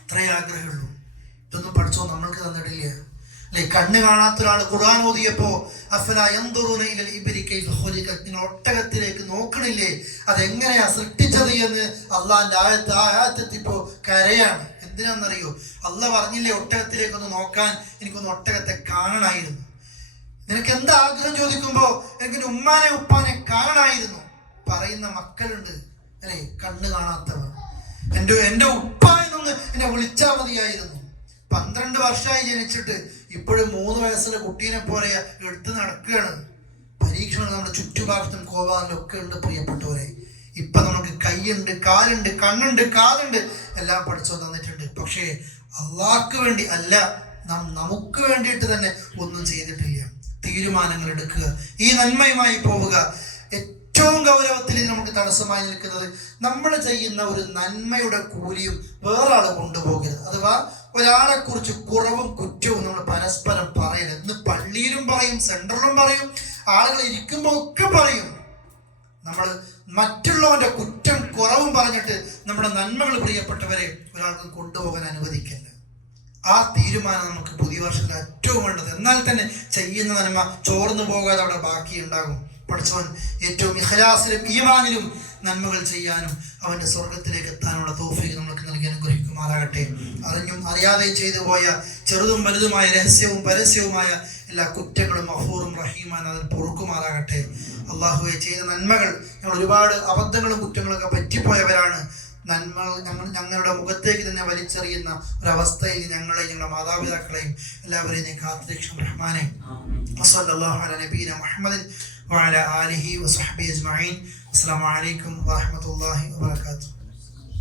അത്രേ ആഗ്രഹമുള്ളൂ. ഇതൊന്നും പഠിച്ചോ നമ്മൾക്ക് തന്നിട്ടില്ല അല്ലെ. കണ്ണ് കാണാത്ത ഒരാൾ ഖുർആൻ ഓതിയപ്പോ അഫലാ യൻദുറൂന ഇലൽ ഇബ്രി കൈഫ ഖുലിഖത്, നിങ്ങൾ ഒട്ടകത്തിലേക്ക് നോക്കണില്ലേ അതെങ്ങനെയാ സൃഷ്ടിച്ചത് എന്ന് അള്ളാന്റെ ആയത്തെത്തിപ്പോ കരയാണ്. എന്തിനാണെന്നറിയോ? അള്ളാഹ് പറഞ്ഞില്ലേ ഒട്ടകത്തിലേക്കൊന്ന് നോക്കാൻ, എനിക്കൊന്ന് ഒട്ടകത്തെ കാണണമായിരുന്നു. നിനക്ക് എന്താ ആഗ്രഹം ചോദിക്കുമ്പോ എനിക്കൊരു ഉമ്മാനെ ഉപ്പാനെ കാണണമായിരുന്നു പറയുന്ന മക്കളുണ്ട് അല്ലെ, കണ്ണ് കാണാത്തവർ. എൻ്റെ ഉപ്പ എന്നൊന്ന് എന്നെ വിളിച്ചാൽ മതിയായിരുന്നു. 12 വർഷമായി ജനിച്ചിട്ട് ഇപ്പോഴും 3 വയസ്സുള്ള കുട്ടീനെ പോലെ എടുത്ത് നടക്കുകയാണ്. പരീക്ഷണം നമ്മുടെ ചുറ്റുഭാഗത്തും കോവാറിലും ഒക്കെ ഉണ്ട് പ്രിയപ്പെട്ടവരെ. ഇപ്പൊ നമുക്ക് കൈയുണ്ട്, കാലുണ്ട്, കണ്ണുണ്ട്, കാതുണ്ട്, എല്ലാം പഠിച്ചു തന്നിട്ടുണ്ട്. പക്ഷേ അള്ളാഹ്ക്ക് വേണ്ടി അല്ല, നമുക്ക് വേണ്ടിയിട്ട് തന്നെ ഒന്നും ചെയ്തിട്ടില്ല. തീരുമാനങ്ങൾ എടുക്കുക, ഈ നന്മയുമായി പോവുക. ഏറ്റവും ഗൗരവത്തിൽ നമുക്ക് തടസ്സമായി നിൽക്കുന്നത് നമ്മൾ ചെയ്യുന്ന ഒരു നന്മയുടെ കൂലിയും വേറെ ആൾ കൊണ്ടുപോകരുത്. അഥവാ ഒരാളെ കുറിച്ച് കുറവും കുറ്റവും നമ്മൾ പരസ്പരം പറയരുത്. ഇന്ന് പള്ളിയിലും പറയും, സെന്ററിലും പറയും, ആളുകൾ ഇരിക്കുമ്പോൾ ഒക്കെ പറയും. നമ്മൾ മറ്റുള്ളവന്റെ കുറ്റം കുറവും പറഞ്ഞിട്ട് നമ്മുടെ നന്മകൾ പ്രിയപ്പെട്ടവരെ ഒരാൾക്ക് കൊണ്ടുപോകാൻ അനുവദിക്കല്ല. ആ തീരുമാനം നമുക്ക് പുതിയ വർഷത്തിൽ ഏറ്റവും വേണ്ടത്. എന്നാൽ തന്നെ ചെയ്യുന്ന നന്മ ചോർന്നു പോകാതെ അവിടെ ബാക്കിയുണ്ടാകും. പഠിച്ചവൻ ഏറ്റവും ഇഖ്ലാസിലും ഈമാനിലും നന്മകൾ ചെയ്യാനും അവന്റെ സ്വർഗത്തിലേക്ക് എത്താനുള്ള തൗഫീഖ് നമുക്ക് നൽകി അനുഗ്രഹിക്കുമാറാകട്ടെ. അറിഞ്ഞും അറിയാതെയും ചെയ്തു പോയ ചെറുതും വലുതുമായ രഹസ്യവും പരസ്യവുമായ എല്ലാ കുറ്റങ്ങളും ഗഫൂറും റഹീമാൻ അതിന് പൊറുക്കുമാറാകട്ടെ. അള്ളാഹുവെ, ചെയ്ത നന്മകൾ, ഞങ്ങൾ ഒരുപാട് അബദ്ധങ്ങളും കുറ്റങ്ങളൊക്കെ പറ്റിപ്പോയവരാണ്. നന്മകൾ ഞങ്ങളുടെ മുഖത്തേക്ക് തന്നെ വലിച്ചെറിയുന്ന ഒരവസ്ഥയിൽ ഞങ്ങളെയും ഞങ്ങളുടെ മാതാപിതാക്കളെയും എല്ലാവരെയും നീ കാത്തുരക്ഷിക്കും റഹ്മാനെ. വസല്ലല്ലാഹു അലാ നബീന മുഹമ്മദിൻ വഅലാ ആലിഹി വസഹ്ബിഹി അജ്മഈൻ. അസ്സലാമു അലൈക്കും വറഹ്മത്തുള്ളാഹി വബറകാതുഹു.